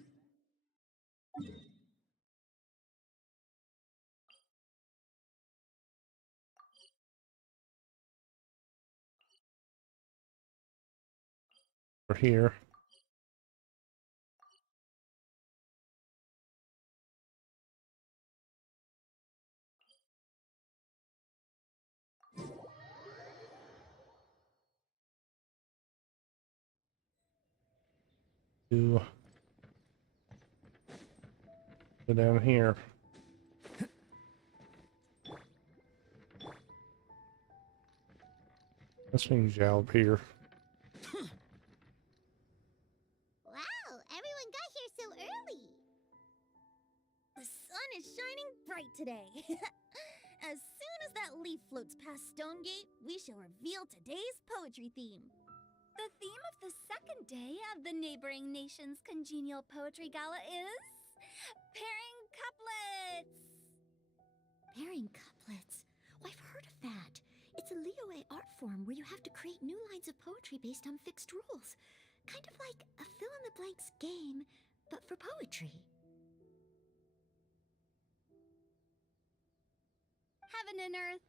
we're here. To go down here. This means Jalp here. Wow, everyone got here so early. The sun is shining bright today. As soon as that leaf floats past Stonegate, we shall reveal today's poetry theme. The theme of the second day of the neighboring nation's congenial poetry gala is pairing couplets. Pairing couplets? Oh, I've heard of that. It's a Liyue art form where you have to create new lines of poetry based on fixed rules. Kind of like a fill in the blanks game, but for poetry. Heaven and earth,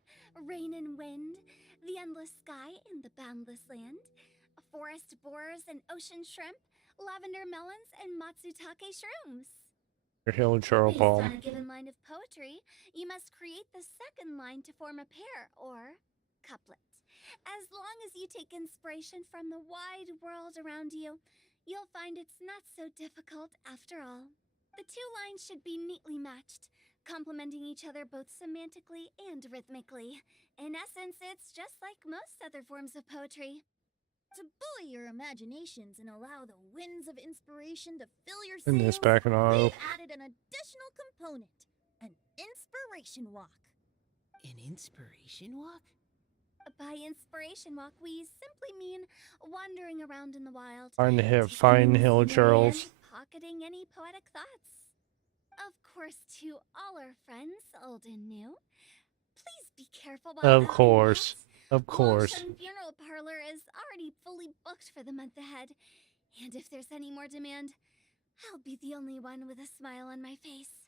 rain and wind, the endless sky and the boundless land, forest borers and ocean shrimp, lavender melons and matsutake shrooms. Your hill churl Based on palm. a given line of poetry, you must create the second line to form a pair or couplet. As long as you take inspiration from the wide world around you, you'll find it's not so difficult after all. The two lines should be neatly matched, complementing each other both semantically and rhythmically. In essence, it's just like most other forms of poetry. To buoy your imaginations and allow the winds of inspiration to fill your And this sails, back in auto. we've added an additional component, an inspiration walk. An inspiration walk? By inspiration walk, we simply mean wandering around in the wild, Find the hip, taking fine things hill in churls. and pocketing any poetic thoughts. Of course, to all our friends, old and new, please be careful while Of out and course. about. Of course. Longshan Funeral Parlor is already fully booked for the month ahead, and if there's any more demand, I'll be the only one with a smile on my face.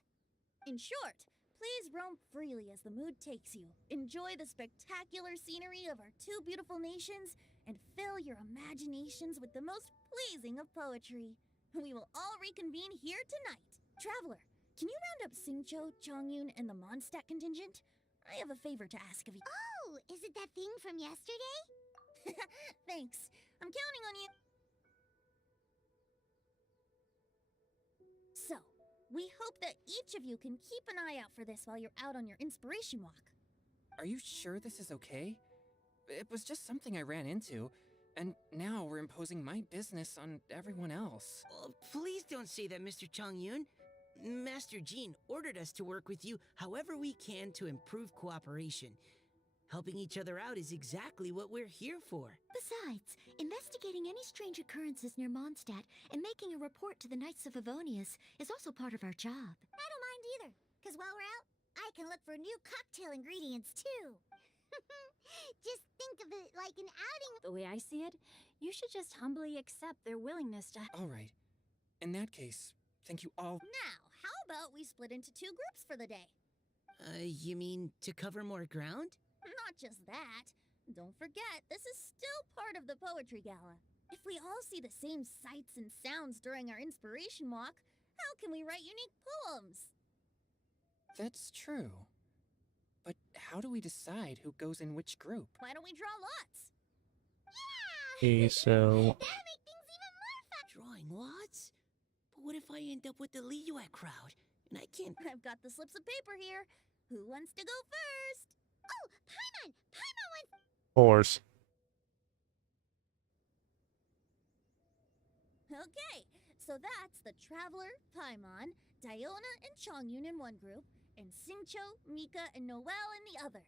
In short, please roam freely as the mood takes you. Enjoy the spectacular scenery of our two beautiful nations and fill your imaginations with the most pleasing of poetry. We will all reconvene here tonight. Traveler, can you round up Singcho, Chongyun, and the Mondstadt contingent? I have a favor to ask of you. Oh, is it that thing from yesterday? Thanks. I'm counting on you. So, we hope that each of you can keep an eye out for this while you're out on your inspiration walk. Are you sure this is okay? It was just something I ran into, and now we're imposing my business on everyone else. Oh, please don't say that, Mr. Chongyun. Master Jean ordered us to work with you however we can to improve cooperation. Helping each other out is exactly what we're here for. Besides, investigating any strange occurrences near Mondstadt and making a report to the Knights of Avonius is also part of our job. I don't mind either, because while we're out, I can look for new cocktail ingredients too. Just think of it like an outing. The way I see it, you should just humbly accept their willingness to. All right. In that case, thank you all. Now, how about we split into two groups for the day? You mean to cover more ground? Not just that. Don't forget, this is still part of the Poetry Gala. If we all see the same sights and sounds during our inspiration walk, how can we write unique poems? That's true. But how do we decide who goes in which group? Why don't we draw lots? Okay, so That'll make things even more fun. Drawing lots? But what if I end up with the Liyue crowd? And I can't. I've got the slips of paper here. Who wants to go first? Oh, Paimon! Paimon wants... horse. Okay, so that's the Traveler, Paimon, Diona, and Chongyun in one group, and Singcho, Mika, and Noelle in the other.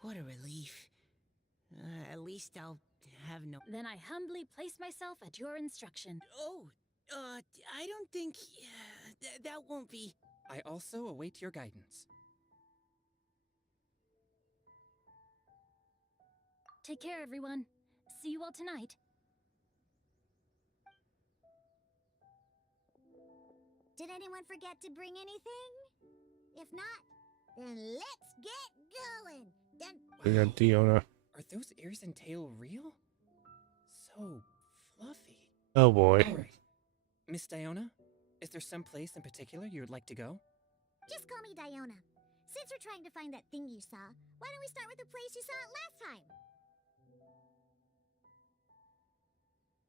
What a relief. At least I'll have no. Then I humbly place myself at your instruction. Oh, I don't think. That won't be. I also await your guidance. Take care, everyone. See you all tonight. Did anyone forget to bring anything? If not, then let's get going. Dun We got Diona. Are those ears and tail real? So fluffy. Oh boy. All right. Miss Diona, is there some place in particular you would like to go? Just call me Diona. Since we're trying to find that thing you saw, why don't we start with the place you saw it last time?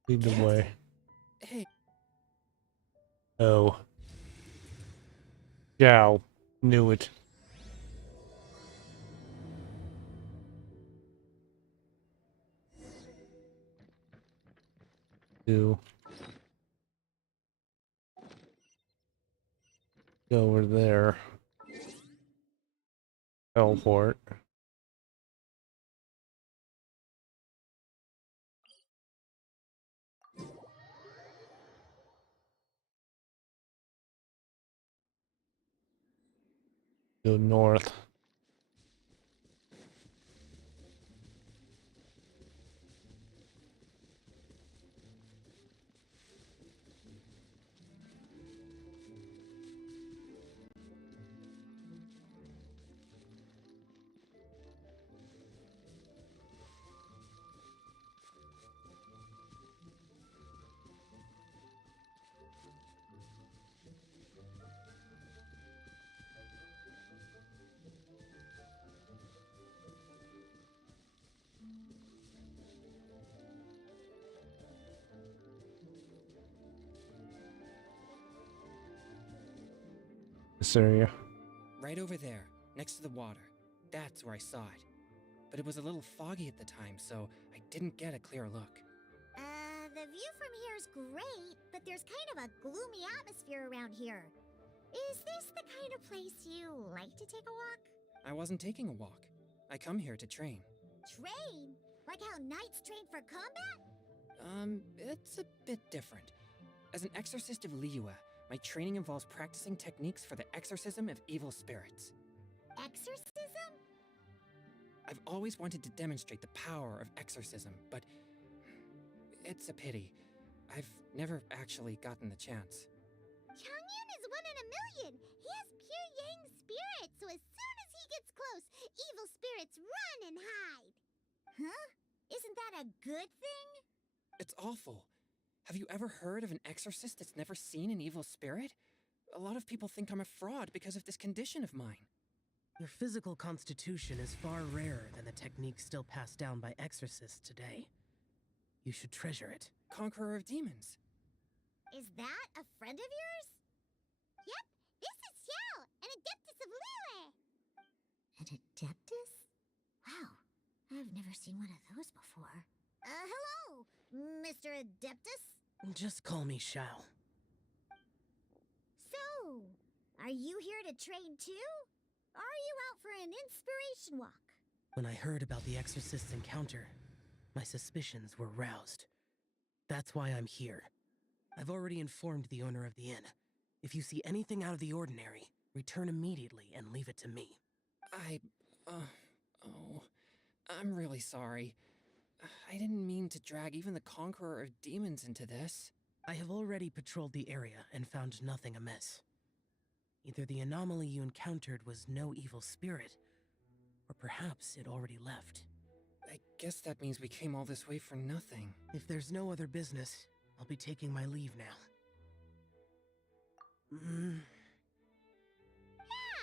Lead the way. Hey, Oh. Gal. Knew it. Do. Go over there. Teleport. Go north. this area? Right over there, next to the water. That's where I saw it. But it was a little foggy at the time, so I didn't get a clear look. The view from here is great, but there's kind of a gloomy atmosphere around here. Is this the kind of place you like to take a walk? I wasn't taking a walk. I come here to train. Train? Like how knights train for combat? It's a bit different. As an exorcist of Liyue, my training involves practicing techniques for the exorcism of evil spirits. Exorcism? I've always wanted to demonstrate the power of exorcism, but it's a pity. I've never actually gotten the chance. Changyun is 1 in a million. He has pure yang spirit, so as soon as he gets close, evil spirits run and hide. Huh? Isn't that a good thing? It's awful. Have you ever heard of an exorcist that's never seen an evil spirit? A lot of people think I'm a fraud because of this condition of mine. Your physical constitution is far rarer than the techniques still passed down by exorcists today. You should treasure it. Conqueror of demons. Is that a friend of yours? Yep, this is Xiao, an adeptus of Liyue. An adeptus? Wow, I've never seen one of those before. Hello, Mr. Adeptus? Just call me Shao. So, are you here to train too? Or are you out for an inspiration walk? When I heard about the exorcist's encounter, my suspicions were roused. That's why I'm here. I've already informed the owner of the inn. If you see anything out of the ordinary, return immediately and leave it to me. I'm really sorry. I didn't mean to drag even the Conqueror of Demons into this. I have already patrolled the area and found nothing amiss. Either the anomaly you encountered was no evil spirit, or perhaps it already left. I guess that means we came all this way for nothing. If there's no other business, I'll be taking my leave now. Yeah,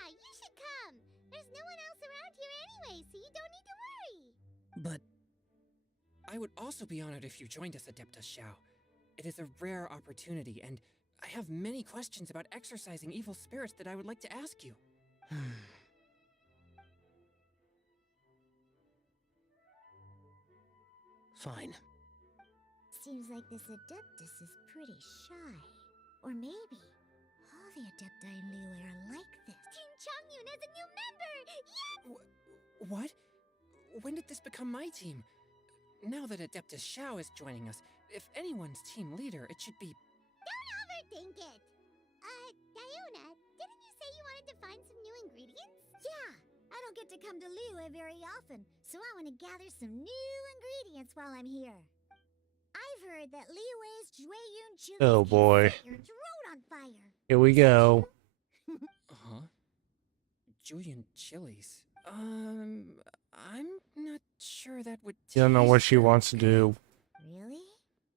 you should come. There's no one else around here anyway, so you don't need to worry. But I would also be honored if you joined us, Adeptus Xiao. It is a rare opportunity, and I have many questions about exorcising evil spirits that I would like to ask you. Fine. Seems like this Adeptus is pretty shy. Or maybe all the Adepti in Liyue are like this. Team Changyun is a new member! Yes! What? When did this become my team? Now that Adeptus Xiao is joining us, if anyone's team leader, it should be... Don't overthink it! Diona, didn't you say you wanted to find some new ingredients? Yeah, I don't get to come to Liyue very often, so I want to gather some new ingredients while I'm here. I've heard that Liyue's Jueyun chili Oh, boy. set your throat on fire. Here we go. Huh? Julian chilies. I'm not sure that would You don't know what taste she that wants to good. do. Really?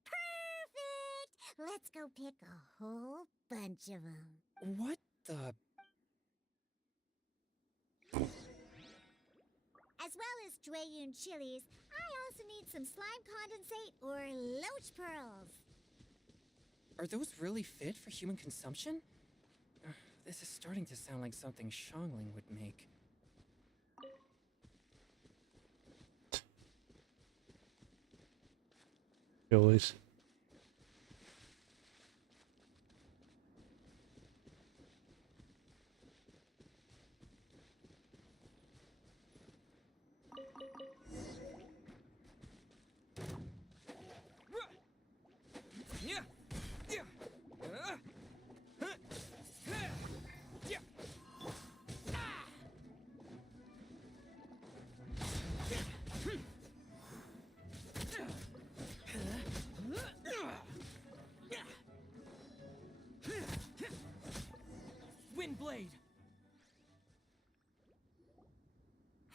Perfect! Let's go pick a whole bunch of them. What the... As well as Jueyun chilies, I also need some slime condensate or loach pearls. Are those really fit for human consumption? This is starting to sound like something Shangling would make. Chilies. Windblade!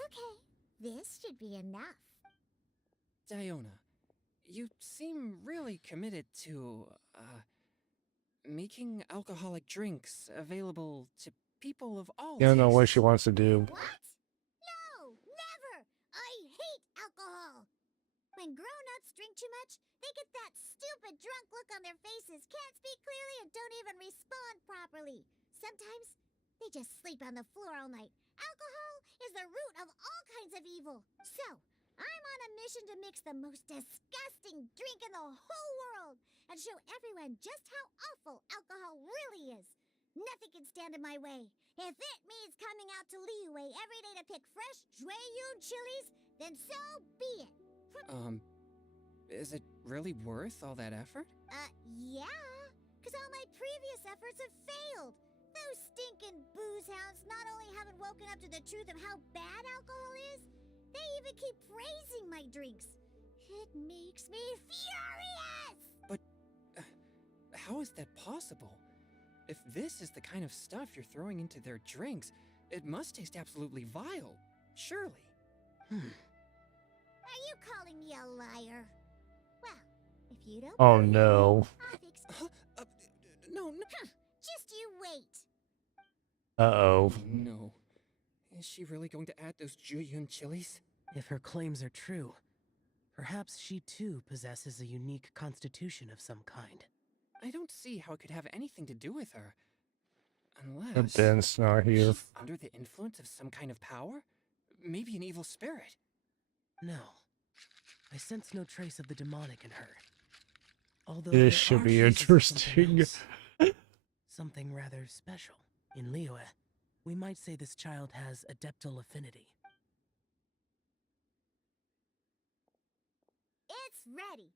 Okay, this should be enough. Diona, you seem really committed to, making alcoholic drinks available to people of all You don't know what tastes. she wants to do. What? No, never! I hate alcohol! When grown-ups drink too much, they get that stupid drunk look on their faces, can't speak clearly, and don't even respond properly. Sometimes, They just sleep on the floor all night. Alcohol is the root of all kinds of evil. So, I'm on a mission to mix the most disgusting drink in the whole world and show everyone just how awful alcohol really is. Nothing can stand in my way. If it means coming out to Liyue every day to pick fresh Jueyun chilies, then so be it. Is it really worth all that effort? Yeah. Because all my previous efforts have failed. Those stinking booze hounds not only haven't woken up to the truth of how bad alcohol is, they even keep praising my drinks. It makes me furious! But how is that possible? If this is the kind of stuff you're throwing into their drinks, it must taste absolutely vile. Surely. Are you calling me a liar? Well, if you don't Oh believe me, no. I'll fix it. No. Just you wait. Uh-oh. No. Is she really going to add those Jueyun chilies? If her claims are true, perhaps she too possesses a unique constitution of some kind. I don't see how it could have anything to do with her. But Unless Ben's not here. she's under the influence of some kind of power? Maybe an evil spirit. No, I sense no trace of the demonic in her. Although This there should are be traces of something interesting. else, something rather special. In Liyue, we might say this child has adeptal affinity. It's ready.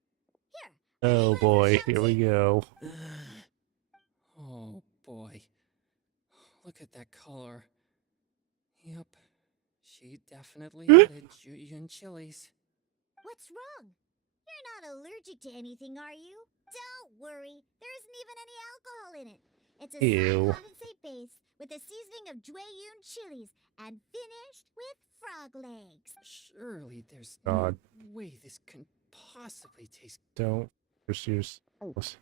Here. Oh boy, here we go. Oh boy. Look at that color. Yep. She definitely added Jueyun chilies. What's wrong? You're not allergic to anything, are you? Don't worry. There isn't even any alcohol in it. It's a Ew. slime condensate base with a seasoning of Jueyun chilies and finished with frog legs. Surely there's God. no way this can possibly taste. Don't pursue yourselves.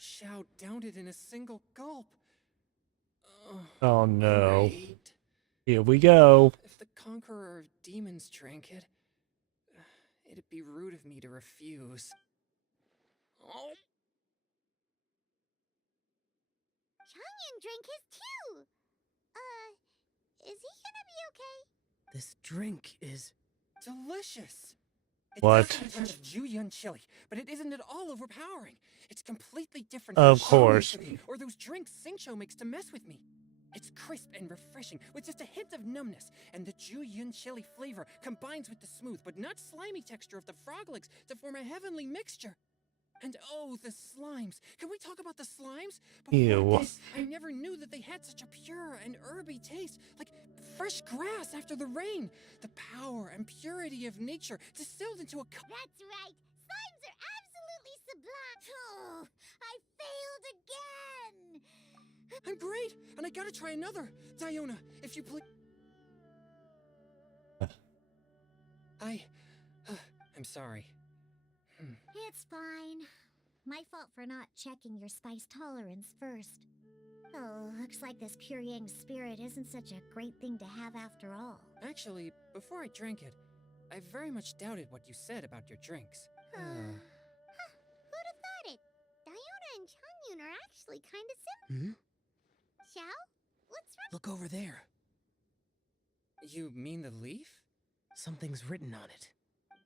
Xiao downed it in a single gulp. Oh no. Great. Here we go. If the conqueror of demons drank it, it'd be rude of me to refuse. Oh. Changyan drank his too. Is he gonna be okay? This drink is... Delicious! It What? does have a touch of Jueyun chili, but it isn't at all overpowering. It's completely different Of from course. Shoyu or those drinks Xingqiu makes to mess with me. It's crisp and refreshing, with just a hint of numbness, and the Jueyun chili flavor combines with the smooth but not slimy texture of the frog legs to form a heavenly mixture. And oh, the slimes! Can we talk about the slimes? Before Ew. this, I never knew that they had such a pure and herby taste, like fresh grass after the rain. The power and purity of nature distilled into a cup. That's right. Slimes are absolutely sublime. Oh, I failed again. I'm great, and I gotta try another. Diona, if you please. I'm sorry. It's fine. My fault for not checking your spice tolerance first. Oh, looks like this pure yang spirit isn't such a great thing to have after all. Actually, before I drank it, I very much doubted what you said about your drinks. Who'd have thought it? Diona and Changyun are actually kind of similar. Xiao? What's wrong? Look over there. You mean the leaf? Something's written on it.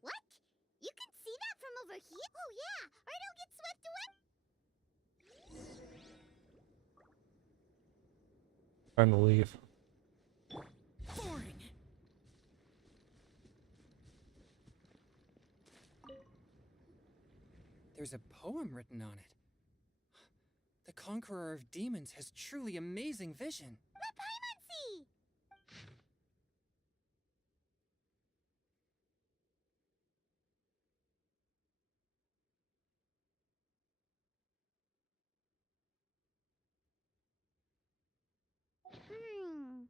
What? You can see that from over here? Oh yeah, or it'll get swept away. Time to leave. Boring. There's a poem written on it. The conqueror of demons has truly amazing vision. The Paimon!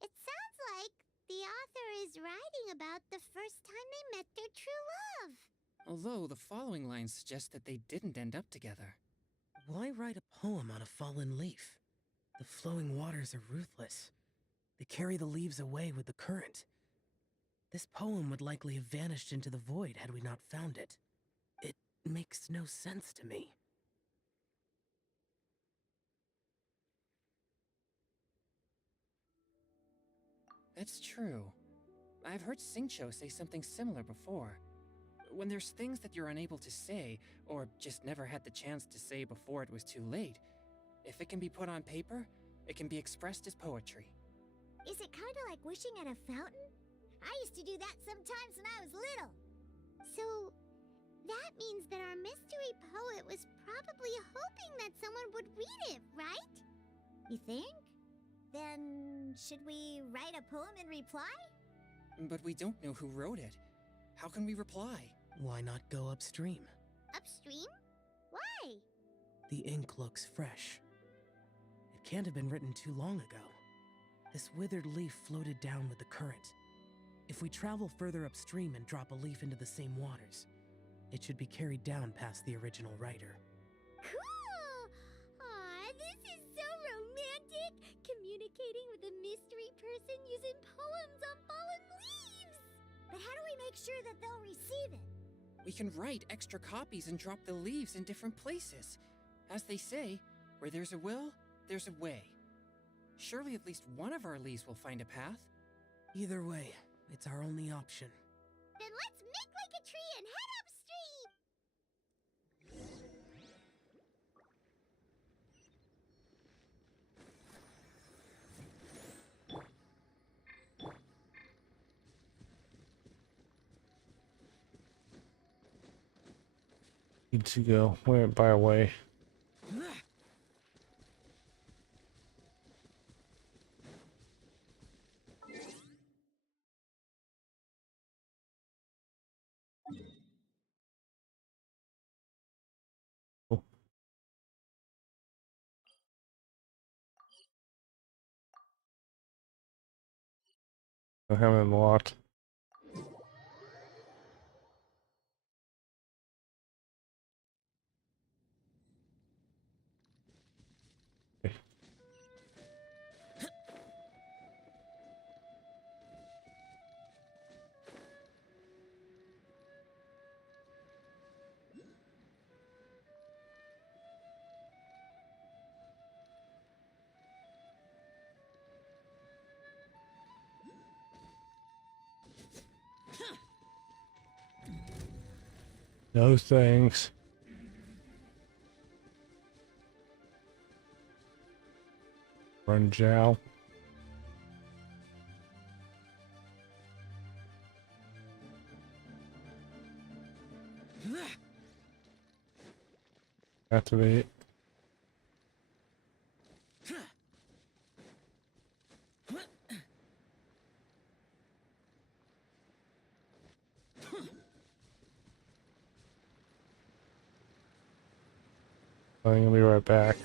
It sounds like the author is writing about the first time they met their true love. Although the following lines suggest that they didn't end up together. Why write a poem on a fallen leaf? The flowing waters are ruthless. They carry the leaves away with the current. This poem would likely have vanished into the void had we not found it. It makes no sense to me. That's true. I've heard Singcho say something similar before. When there's things that you're unable to say, or just never had the chance to say before it was too late, if it can be put on paper, it can be expressed as poetry. Is it kind of like wishing at a fountain? I used to do that sometimes when I was little. So, that means that our mystery poet was probably hoping that someone would read it, right? You think? Then, should we write a poem in reply? But we don't know who wrote it. How can we reply? Why not go upstream? Upstream? Why? The ink looks fresh. It can't have been written too long ago. This withered leaf floated down with the current. If we travel further upstream and drop a leaf into the same waters, it should be carried down past the original writer. Cool! Aw, this is so romantic! Communicating with a mystery person using poems on fallen leaves! But how do we make sure that they'll receive it? We can write extra copies and drop the leaves in different places. As they say, where there's a will, there's a way. Surely at least one of our leaves will find a path. Either way, it's our only option. Then let's make like a tree and head upstream! Need to go. Went by a way. I haven't unlocked. No thanks. Run Jow. Activate. I'm gonna be right back.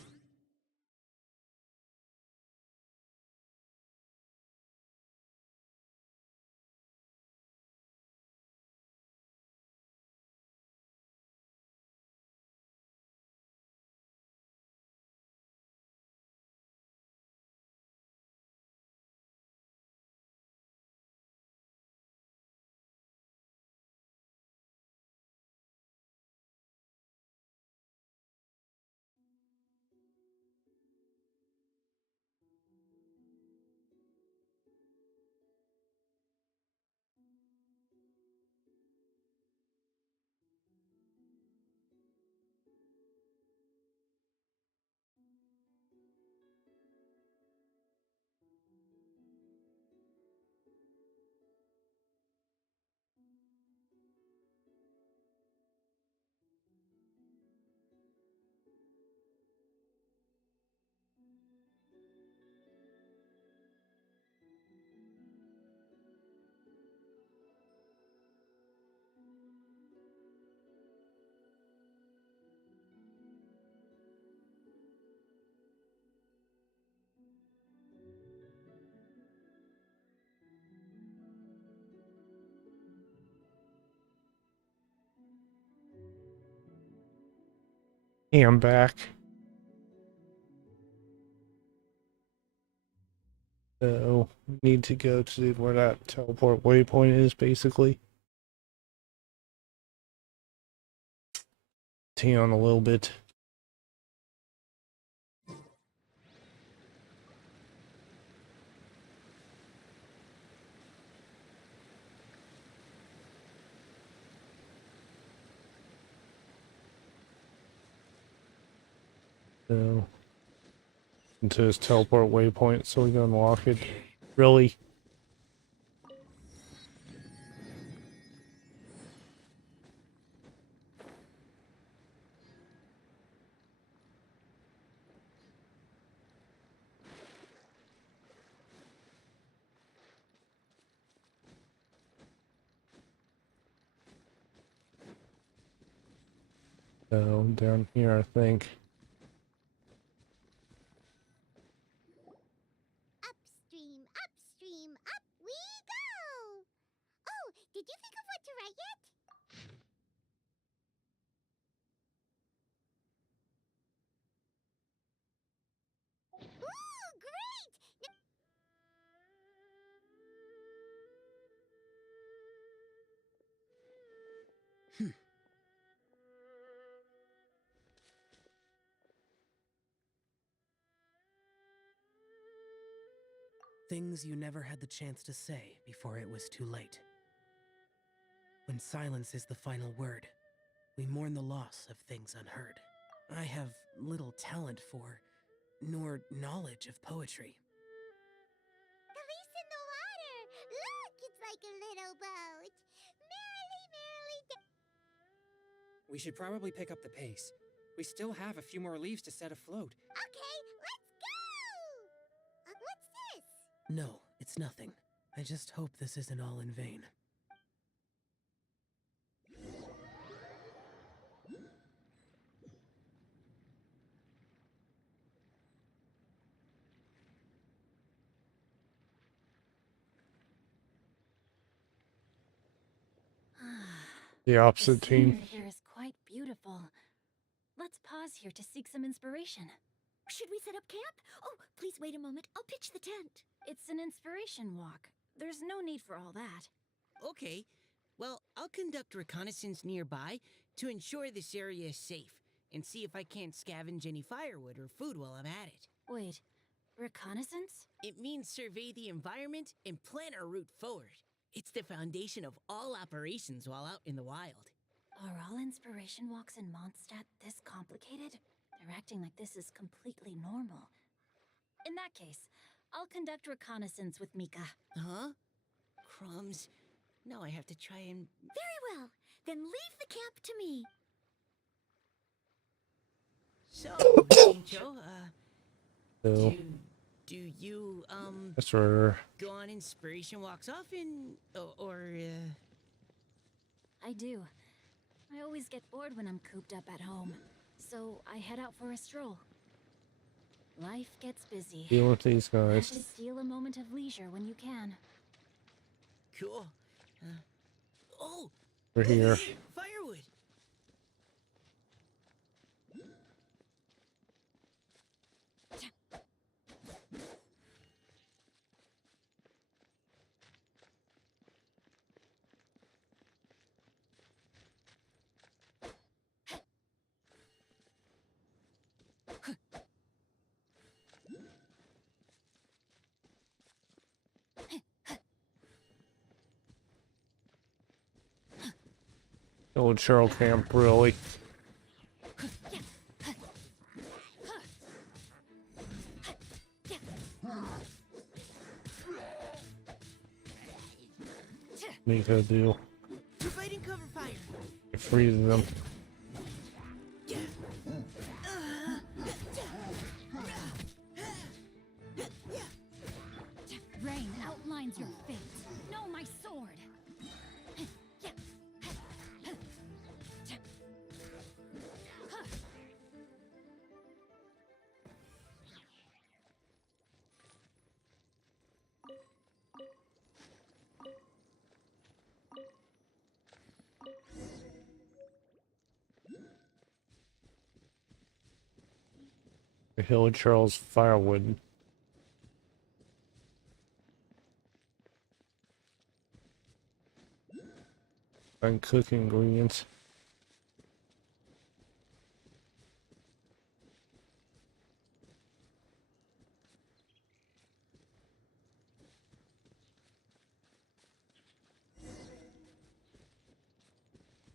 Hey, I'm back. So, need to go to where that teleport waypoint is, basically. Tea on a little bit. No. Into his teleport waypoint so we can unlock it. Really? No, down here I think. Upstream, upstream, up we go! Oh, did you think of what to write yet? Ooh, great! Things you never had the chance to say before it was too late. When silence is the final word, we mourn the loss of things unheard. I have little talent for, nor knowledge of poetry. The leaf's in the water! Look, it's like a little boat! Merrily, merrily, We should probably pick up the pace. We still have a few more leaves to set afloat. Okay, let's go! What's this? No, it's nothing. I just hope this isn't all in vain. The The opposite scenery team. here is quite beautiful. Let's pause here to seek some inspiration. Should we set up camp? Oh, please wait a moment. I'll pitch the tent. It's an inspiration walk. There's no need for all that. Okay, well, I'll conduct reconnaissance nearby to ensure this area is safe and see if I can't scavenge any firewood or food while I'm at it. Wait, reconnaissance? It means survey the environment and plan our route forward. It's the foundation of all operations while out in the wild. Are all inspiration walks in Mondstadt this complicated? They're acting like this is completely normal. In that case, I'll conduct reconnaissance with Mika. Huh? Crumbs. Now I have to try and... Very well. Then leave the camp to me. So, Jincho, So, do you, that's where go on inspiration walks often? I do. I always get bored when I'm cooped up at home, so I head out for a stroll. Life gets busy. deal with these Have guys. to steal a moment of leisure when you can. Cool. Oh! We're here. Firewood! Old Cheryl camp, really. Make a deal. Providing cover fire! Freeze them. Rain outlines your fate. Know my sword. The Hill Charles firewood. And cooking ingredients.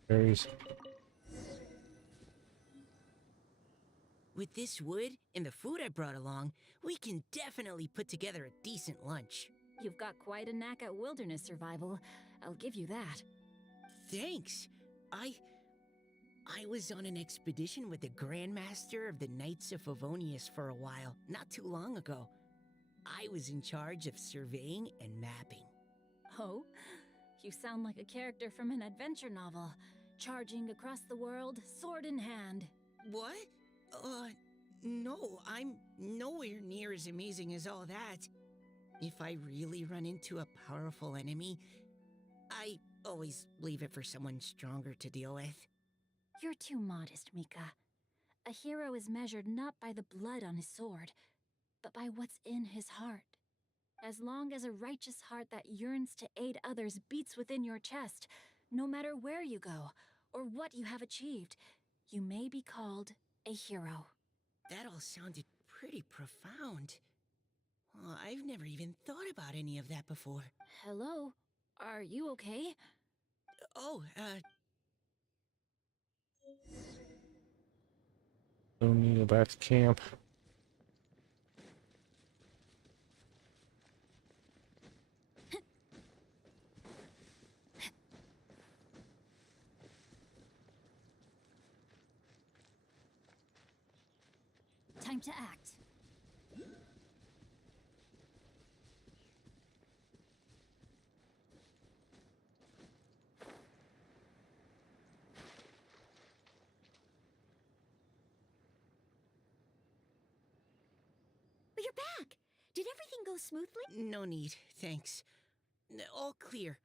Berries. With this wood and the food I brought along, we can definitely put together a decent lunch. You've got quite a knack at wilderness survival. I'll give you that. Thanks. I was on an expedition with the Grandmaster of the Knights of Favonius for a while, not too long ago. I was in charge of surveying and mapping. Oh? You sound like a character from an adventure novel. Charging across the world, sword in hand. What? No, I'm nowhere near as amazing as all that. If I really run into a powerful enemy, I always leave it for someone stronger to deal with. You're too modest, Mika. A hero is measured not by the blood on his sword, but by what's in his heart. As long as a righteous heart that yearns to aid others beats within your chest, no matter where you go or what you have achieved, you may be called a hero. That all sounded pretty profound. Well, I've never even thought about any of that before. Hello? Are you okay? Oh, Don't need to go back to camp. Time to act. But you're back. Did everything go smoothly? no need, thanks. All clear.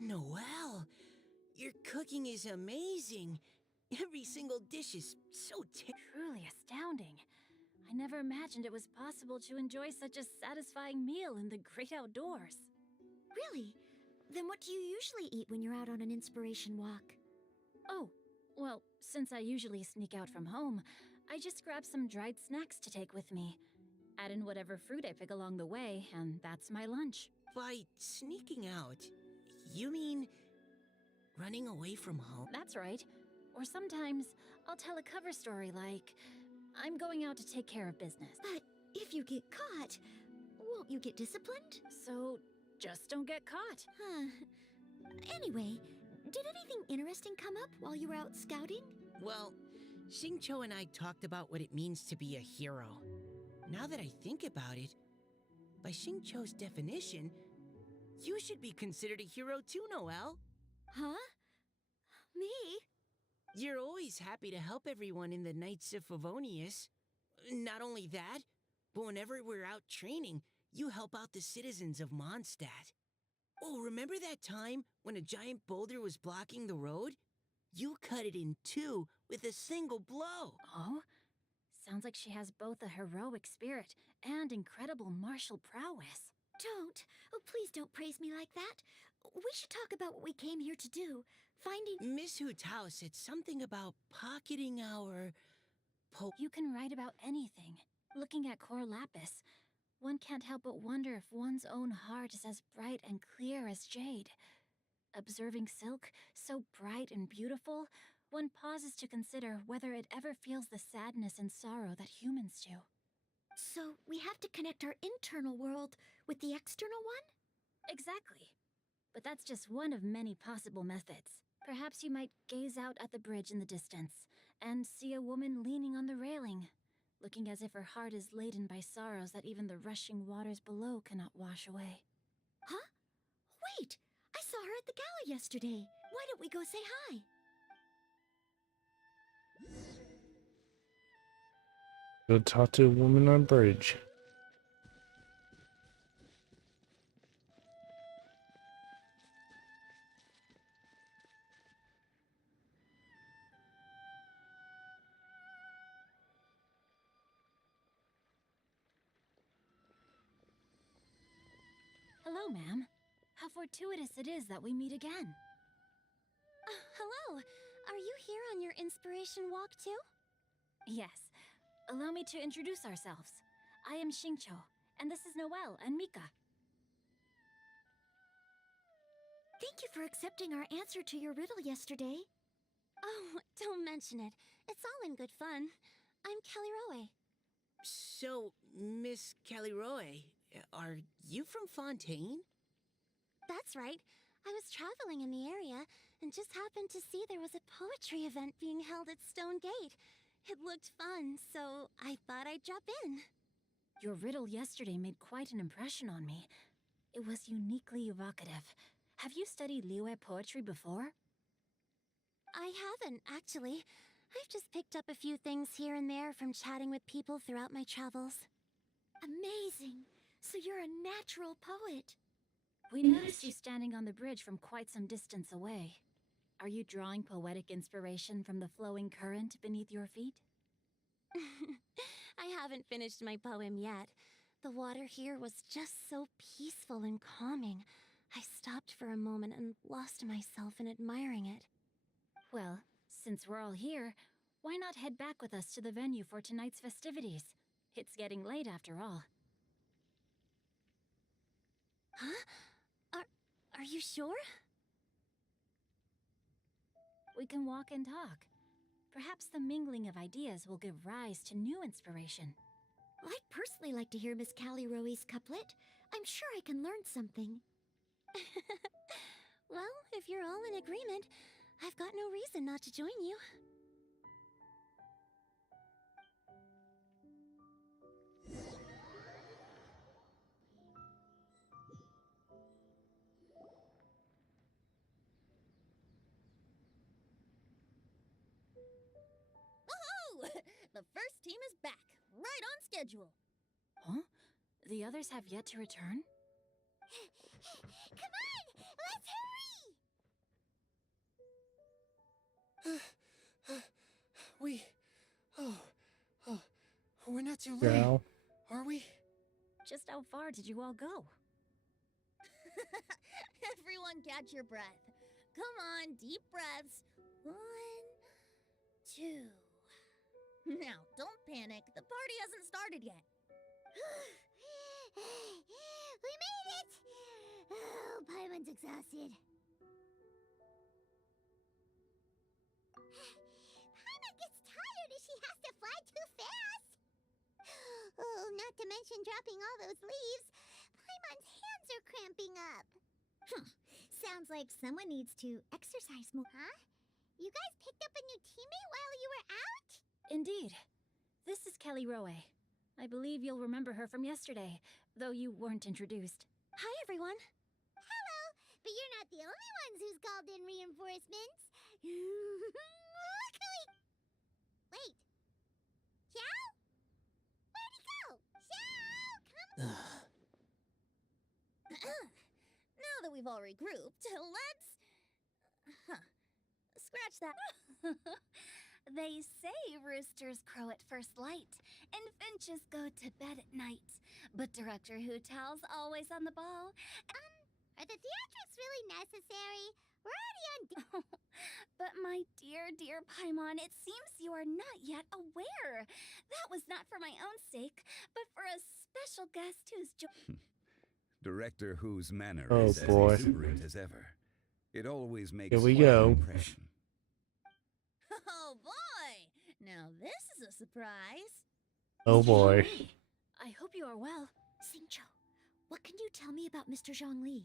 Noelle, your cooking is amazing. Every single dish is so Truly astounding. I never imagined it was possible to enjoy such a satisfying meal in the great outdoors. Really? Then what do you usually eat when you're out on an inspiration walk? Oh, well, since I usually sneak out from home, I just grab some dried snacks to take with me. Add in whatever fruit I pick along the way, and that's my lunch. By sneaking out, you mean running away from home? That's right. Or sometimes I'll tell a cover story like, I'm going out to take care of business. But if you get caught, won't you get disciplined? So just don't get caught. Huh. Anyway, did anything interesting come up while you were out scouting? Well, Xingqiu and I talked about what it means to be a hero. Now that I think about it, by Xingqiu's definition, you should be considered a hero too, Noelle. Huh? Me? You're always happy to help everyone in the Knights of Favonius. Not only that, but whenever we're out training, you help out the citizens of Mondstadt. Oh, remember that time when a giant boulder was blocking the road? You cut it in two with a single blow. Oh? Sounds like she has both a heroic spirit and incredible martial prowess. Don't. Oh, please don't praise me like that. We should talk about what we came here to do. Finding... Miss Hutao said something about pocketing our... You can write about anything. Looking at Core Lapis, one can't help but wonder if one's own heart is as bright and clear as jade. Observing silk, so bright and beautiful, one pauses to consider whether it ever feels the sadness and sorrow that humans do. So we have to connect our internal world with the external one? Exactly. But that's just one of many possible methods. Perhaps you might gaze out at the bridge in the distance and see a woman leaning on the railing, looking as if her heart is laden by sorrows that even the rushing waters below cannot wash away. Huh? Wait! I saw her at the gala yesterday. Why don't we go say hi? Go talk to a woman on bridge. Hello, ma'am. How fortuitous it is that we meet again. Hello. Are you here on your inspiration walk too? Yes. Allow me to introduce ourselves. I am Xingqiu, and this is Noelle and Mika. Thank you for accepting our answer to your riddle yesterday. Oh, don't mention it. It's all in good fun. I'm Kelly Rowe. So, Miss Caliroy, are you from Fontaine? That's right. I was traveling in the area and just happened to see there was a poetry event being held at Stone Gate. It looked fun, so I thought I'd drop in. Your riddle yesterday made quite an impression on me. It was uniquely evocative. Have you studied Liyue poetry before? I haven't, actually. I've just picked up a few things here and there from chatting with people throughout my travels. Amazing. So you're a natural poet. We noticed you standing on the bridge from quite some distance away. Are you drawing poetic inspiration from the flowing current beneath your feet? I haven't finished my poem yet. The water here was just so peaceful and calming. I stopped for a moment and lost myself in admiring it. Well, since we're all here, why not head back with us to the venue for tonight's festivities? It's getting late after all. Huh? Are you sure? We can walk and talk. Perhaps the mingling of ideas will give rise to new inspiration. I'd personally like to hear Miss Callie Rowe's couplet. I'm sure I can learn something. Well, if you're all in agreement, I've got no reason not to join you. Woohoo! The first team is back, right on schedule. Huh? The others have yet to return? Come on! Let's hurry! We're not too late, Gal. are we? Just how far did you all go? Everyone catch your breath. Come on, deep breaths. 1, 2. Now, don't panic. The party hasn't started yet. We made it! Oh, Paimon's exhausted. Paimon gets tired if she has to fly too fast. Oh, not to mention dropping all those leaves. Paimon's hands are cramping up. Sounds like someone needs to exercise more. Huh? You guys picked up a new teammate while you were out? Indeed. This is Kelly Rowe. I believe you'll remember her from yesterday, though you weren't introduced. Hi, everyone. Hello, but you're not the only ones who's called in reinforcements. Luckily. Wait. Xiao? Where'd he go? Xiao, come. Now that we've all regrouped, let's... Scratch that. They say roosters crow at first light, and finches go to bed at night. But Director Hootal's always on the ball. Are the theatrics really necessary? We're already on. But my dear, dear Paimon, it seems you are not yet aware. That was not for my own sake, but for a special guest who's Director whose manner Oh, is boy. as exuberant as ever. It always makes Here we quite go. an impression. Oh boy! Now this is a surprise. Oh boy. I hope you are well. Xingqiu, what can you tell me about Mr. Zhongli?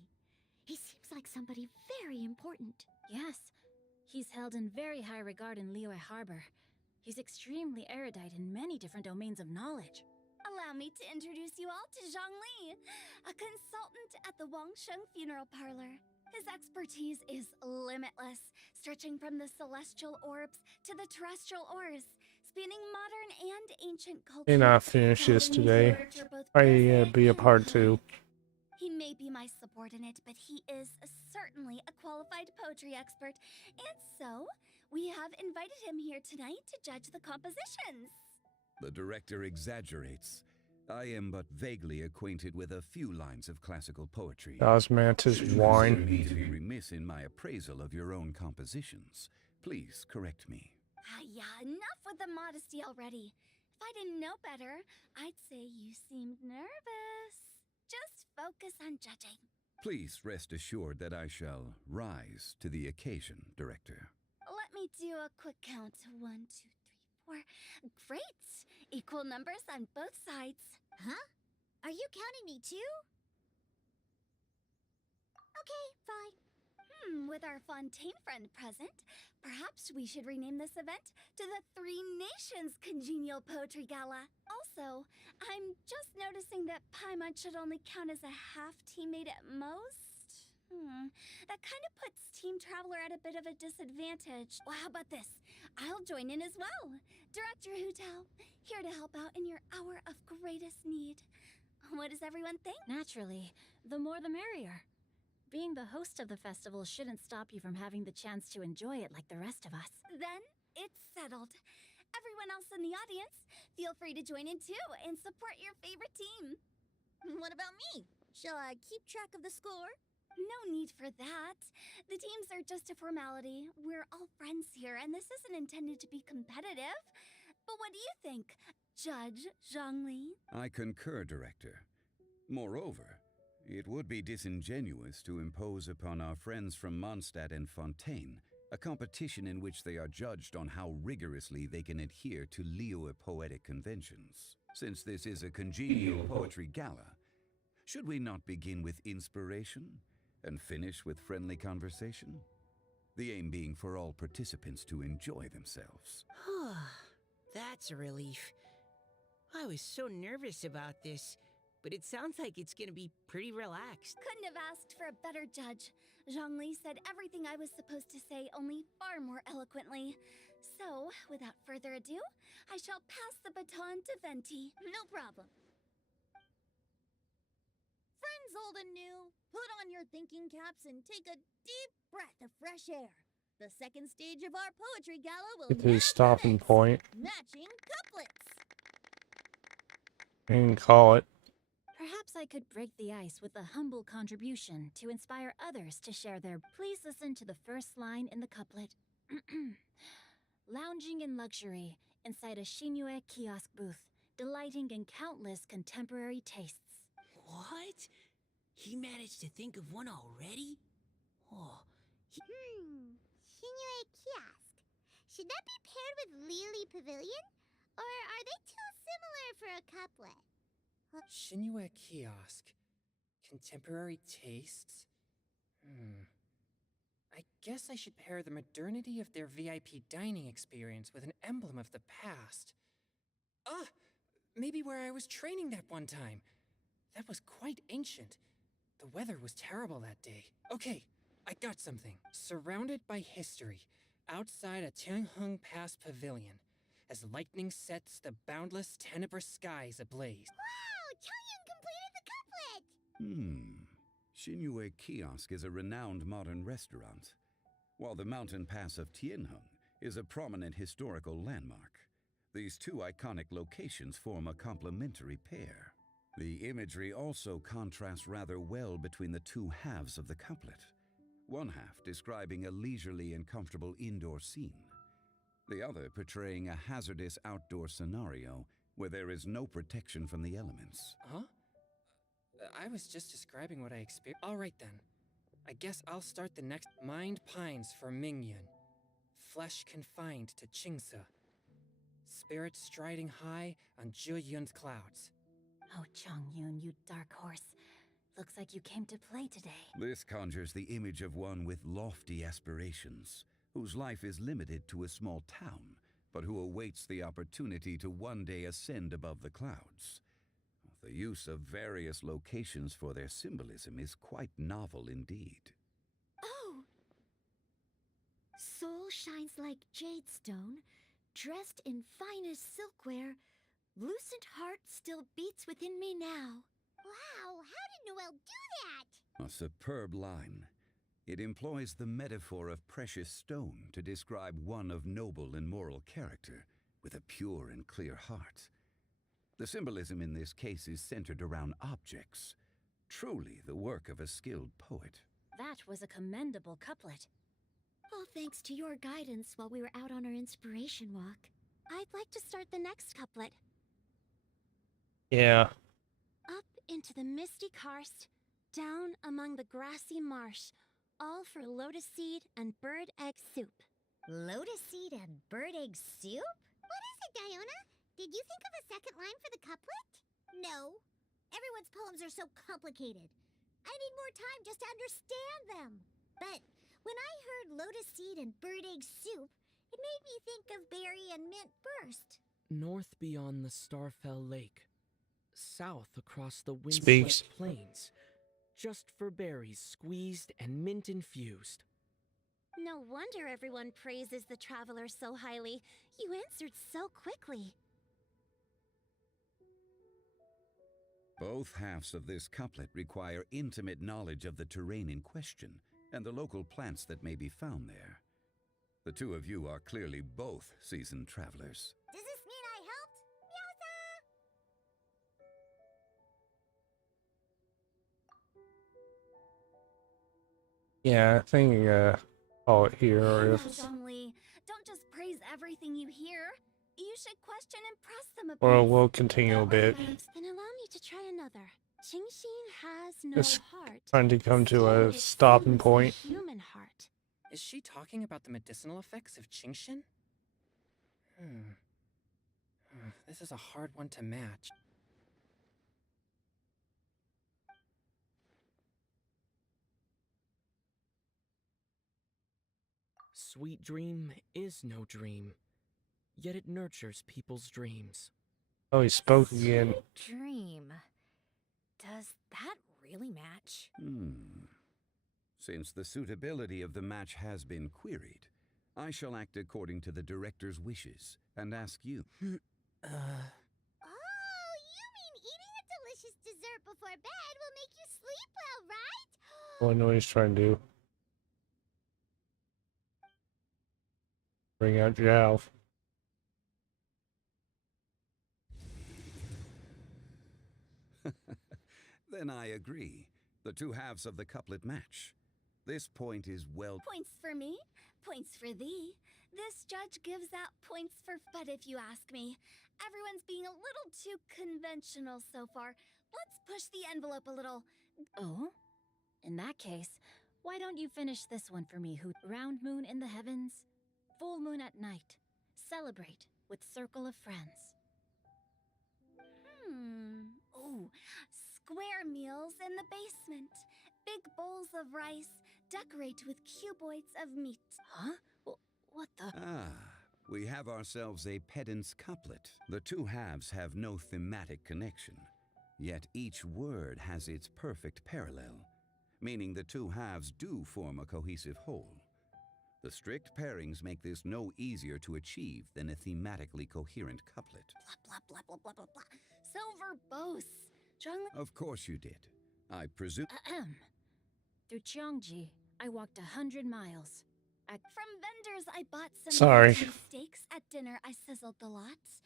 He seems like somebody very important. Yes, he's held in very high regard in Liyue Harbor. He's extremely erudite in many different domains of knowledge. Allow me to introduce you all to Zhang Li, a consultant at the Wangsheng Funeral Parlor. His expertise is limitless, stretching from the celestial orbs to the terrestrial ores, spanning modern and ancient culture. May not finish this today. Probably be a part 2. He may be my subordinate, but he is certainly a qualified poetry expert, and so we have invited him here tonight to judge the compositions. The director exaggerates. I am but vaguely acquainted with a few lines of classical poetry. Osmanthus Should wine. consider me to be remiss in my appraisal of your own compositions. Please correct me. Yeah, enough with the modesty already. If I didn't know better, I'd say you seemed nervous. Just focus on judging. Please rest assured that I shall rise to the occasion, Director. Let me do a quick count. 1, 2, 3, 4. Great! Equal numbers on both sides. Huh? Are you counting me too? Okay, fine. With our Fontaine friend present, perhaps we should rename this event to the Three Nations Congenial Poetry Gala. Also, I'm just noticing that Paimon should only count as a half teammate at most. That kind of puts Team Traveler at a bit of a disadvantage. Well, how about this? I'll join in as well. Director Hutao, here to help out in your hour of greatest need. What does everyone think? Naturally, the more the merrier. Being the host of the festival shouldn't stop you from having the chance to enjoy it like the rest of us. Then it's settled. Everyone else in the audience, feel free to join in too and support your favorite team. What about me? Shall I keep track of the score? No need for that. The teams are just a formality. We're all friends here, and this isn't intended to be competitive. But what do you think, Judge Zhongli? I concur, Director. Moreover, it would be disingenuous to impose upon our friends from Mondstadt and Fontaine a competition in which they are judged on how rigorously they can adhere to Liyue poetic conventions. Since this is a congenial poetry gala, should we not begin with inspiration and finish with friendly conversation? The aim being for all participants to enjoy themselves. That's a relief. I was so nervous about this, but it sounds like it's gonna be pretty relaxed. Couldn't have asked for a better judge. Zhongli said everything I was supposed to say, only far more eloquently. So, without further ado, I shall pass the baton to Venti. No problem. Friends old and new, put on your thinking caps and take a deep breath of fresh air. The second stage of our poetry gala will Get to now the stopping commence. point Matching couplets. and call it. Perhaps I could break the ice with a humble contribution to inspire others to share their. Please listen to the first line in the couplet. Lounging in luxury inside a Shinue kiosk booth, delighting in countless contemporary tastes. What? He managed to think of one already? Oh, Shinue Kiosk. Should that be paired with Lily Pavilion? Or are they too similar for a couplet? Shinue Kiosk. Contemporary tastes? I guess I should pair the modernity of their VIP dining experience with an emblem of the past. Ah! Maybe where I was training that one time. That was quite ancient. The weather was terrible that day. Okay, I got something. Surrounded by history, outside a Tianheng Pass pavilion, as lightning sets the boundless tenebrous skies ablaze. Wow! Chongyun completed the couplet! Shinue Kiosk is a renowned modern restaurant, while the mountain pass of Tianheng is a prominent historical landmark. These two iconic locations form a complementary pair. The imagery also contrasts rather well between the two halves of the couplet. One half describing a leisurely and comfortable indoor scene, the other portraying a hazardous outdoor scenario where there is no protection from the elements. Huh? I was just describing what I experienced. All right then. I guess I'll start the next. Mind pines for Mingyun. Flesh confined to Qingse. Spirit striding high on Zheyun's clouds. Oh, Chongyun, you dark horse. Looks like you came to play today. This conjures the image of one with lofty aspirations, whose life is limited to a small town, but who awaits the opportunity to one day ascend above the clouds. The use of various locations for their symbolism is quite novel indeed. Oh! Soul shines like jade stone, dressed in finest silkware. Lucent heart still beats within me now. Wow, how did Noelle do that? A superb line. It employs the metaphor of precious stone to describe one of noble and moral character, with a pure and clear heart. The symbolism in this case is centered around objects, truly the work of a skilled poet. That was a commendable couplet. All thanks to your guidance while we were out on our inspiration walk. I'd like to start the next couplet. Yeah. Up into the misty karst, down among the grassy marsh, all for lotus seed and bird egg soup. Lotus seed and bird egg soup? What is it, Diona? Did you think of a second line for the couplet? No. Everyone's poems are so complicated. I need more time just to understand them. But when I heard lotus seed and bird egg soup, it made me think of berry and mint burst. North beyond the Starfell Lake. South across the Speaks. windswept plains. Just for berries squeezed and mint infused. No wonder everyone praises the traveler so highly. You answered so quickly. Both halves of this couplet require intimate knowledge of the terrain in question and the local plants that may be found there. The two of you are clearly both seasoned travelers. Does this mean I helped? Meowza! Yeah, I think call it here or if Zhongli, don't just praise everything you hear. You should question and press them a bit. or we'll continue a bit. Then allow me to try another. Qingxin has no Just heart. trying to come to Still, a it stopping seems a point. Human heart. Is she talking about the medicinal effects of Qingshin? This is a hard one to match. Sweet dream is no dream, yet it nurtures people's dreams. Oh, he spoke again. Dream. Does that really match? Since the suitability of the match has been queried, I shall act according to the director's wishes and ask you. Oh, you mean eating a delicious dessert before bed will make you sleep well, right? Well, I know what he's trying to do. Bring out Zhao. Then I agree. The two halves of the couplet match. This point is well. Points for me, points for thee. This judge gives out points for. But if you ask me, everyone's being a little too conventional so far. Let's push the envelope a little. Oh? In that case, why don't you finish this one for me, Hoot? Round moon in the heavens, full moon at night. Celebrate with circle of friends. Oh, square meals in the basement. Big bowls of rice. Decorate with cuboids of meat. Huh? What the? We have ourselves a pedant's couplet. The two halves have no thematic connection, yet each word has its perfect parallel, meaning the two halves do form a cohesive whole. The strict pairings make this no easier to achieve than a thematically coherent couplet. Blah, blah, blah, blah, blah, blah, blah. So verbose. Zhongli. Of course you did. I presume. Through Cheongji, I walked 100 miles. From vendors, I bought some Sorry. steaks. At dinner, I sizzled the lots.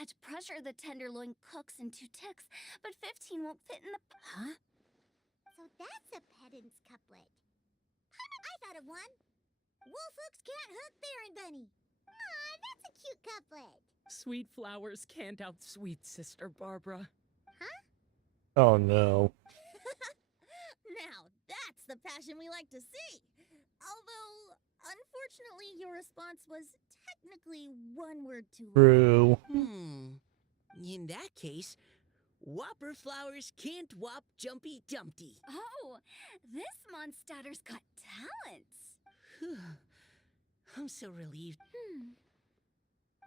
At pressure, the tenderloin cooks in 2 ticks, but 15 won't fit in the. Huh? So that's a pedant's couplet. I thought of one. Wolf hooks can't hook Baron Bunny. Aw, that's a cute couplet. Sweet flowers can't outsweet Sister Barbara. Oh no. Now, that's the passion we like to see. Although, unfortunately, your response was technically one word too long. True. In that case, Whopper flowers can't whop Jumpy Dumpty. Oh, this monster's got talents. I'm so relieved.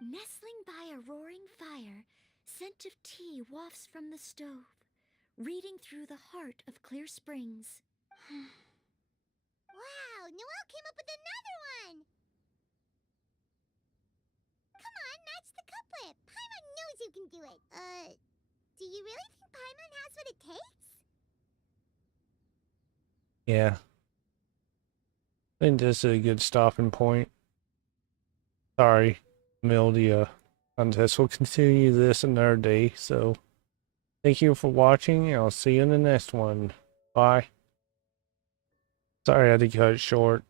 Nestling by a roaring fire, scent of tea wafts from the stove, reading through the heart of clear springs. Wow, Noelle came up with another one. Come on, match the couplet. Paimon knows you can do it. Do you really think Paimon has what it takes? Yeah. I think this is a good stopping point. Sorry, Mildia. Contest will continue this another day, so thank you for watching, and I'll see you in the next one. Bye. Sorry I had to cut it short.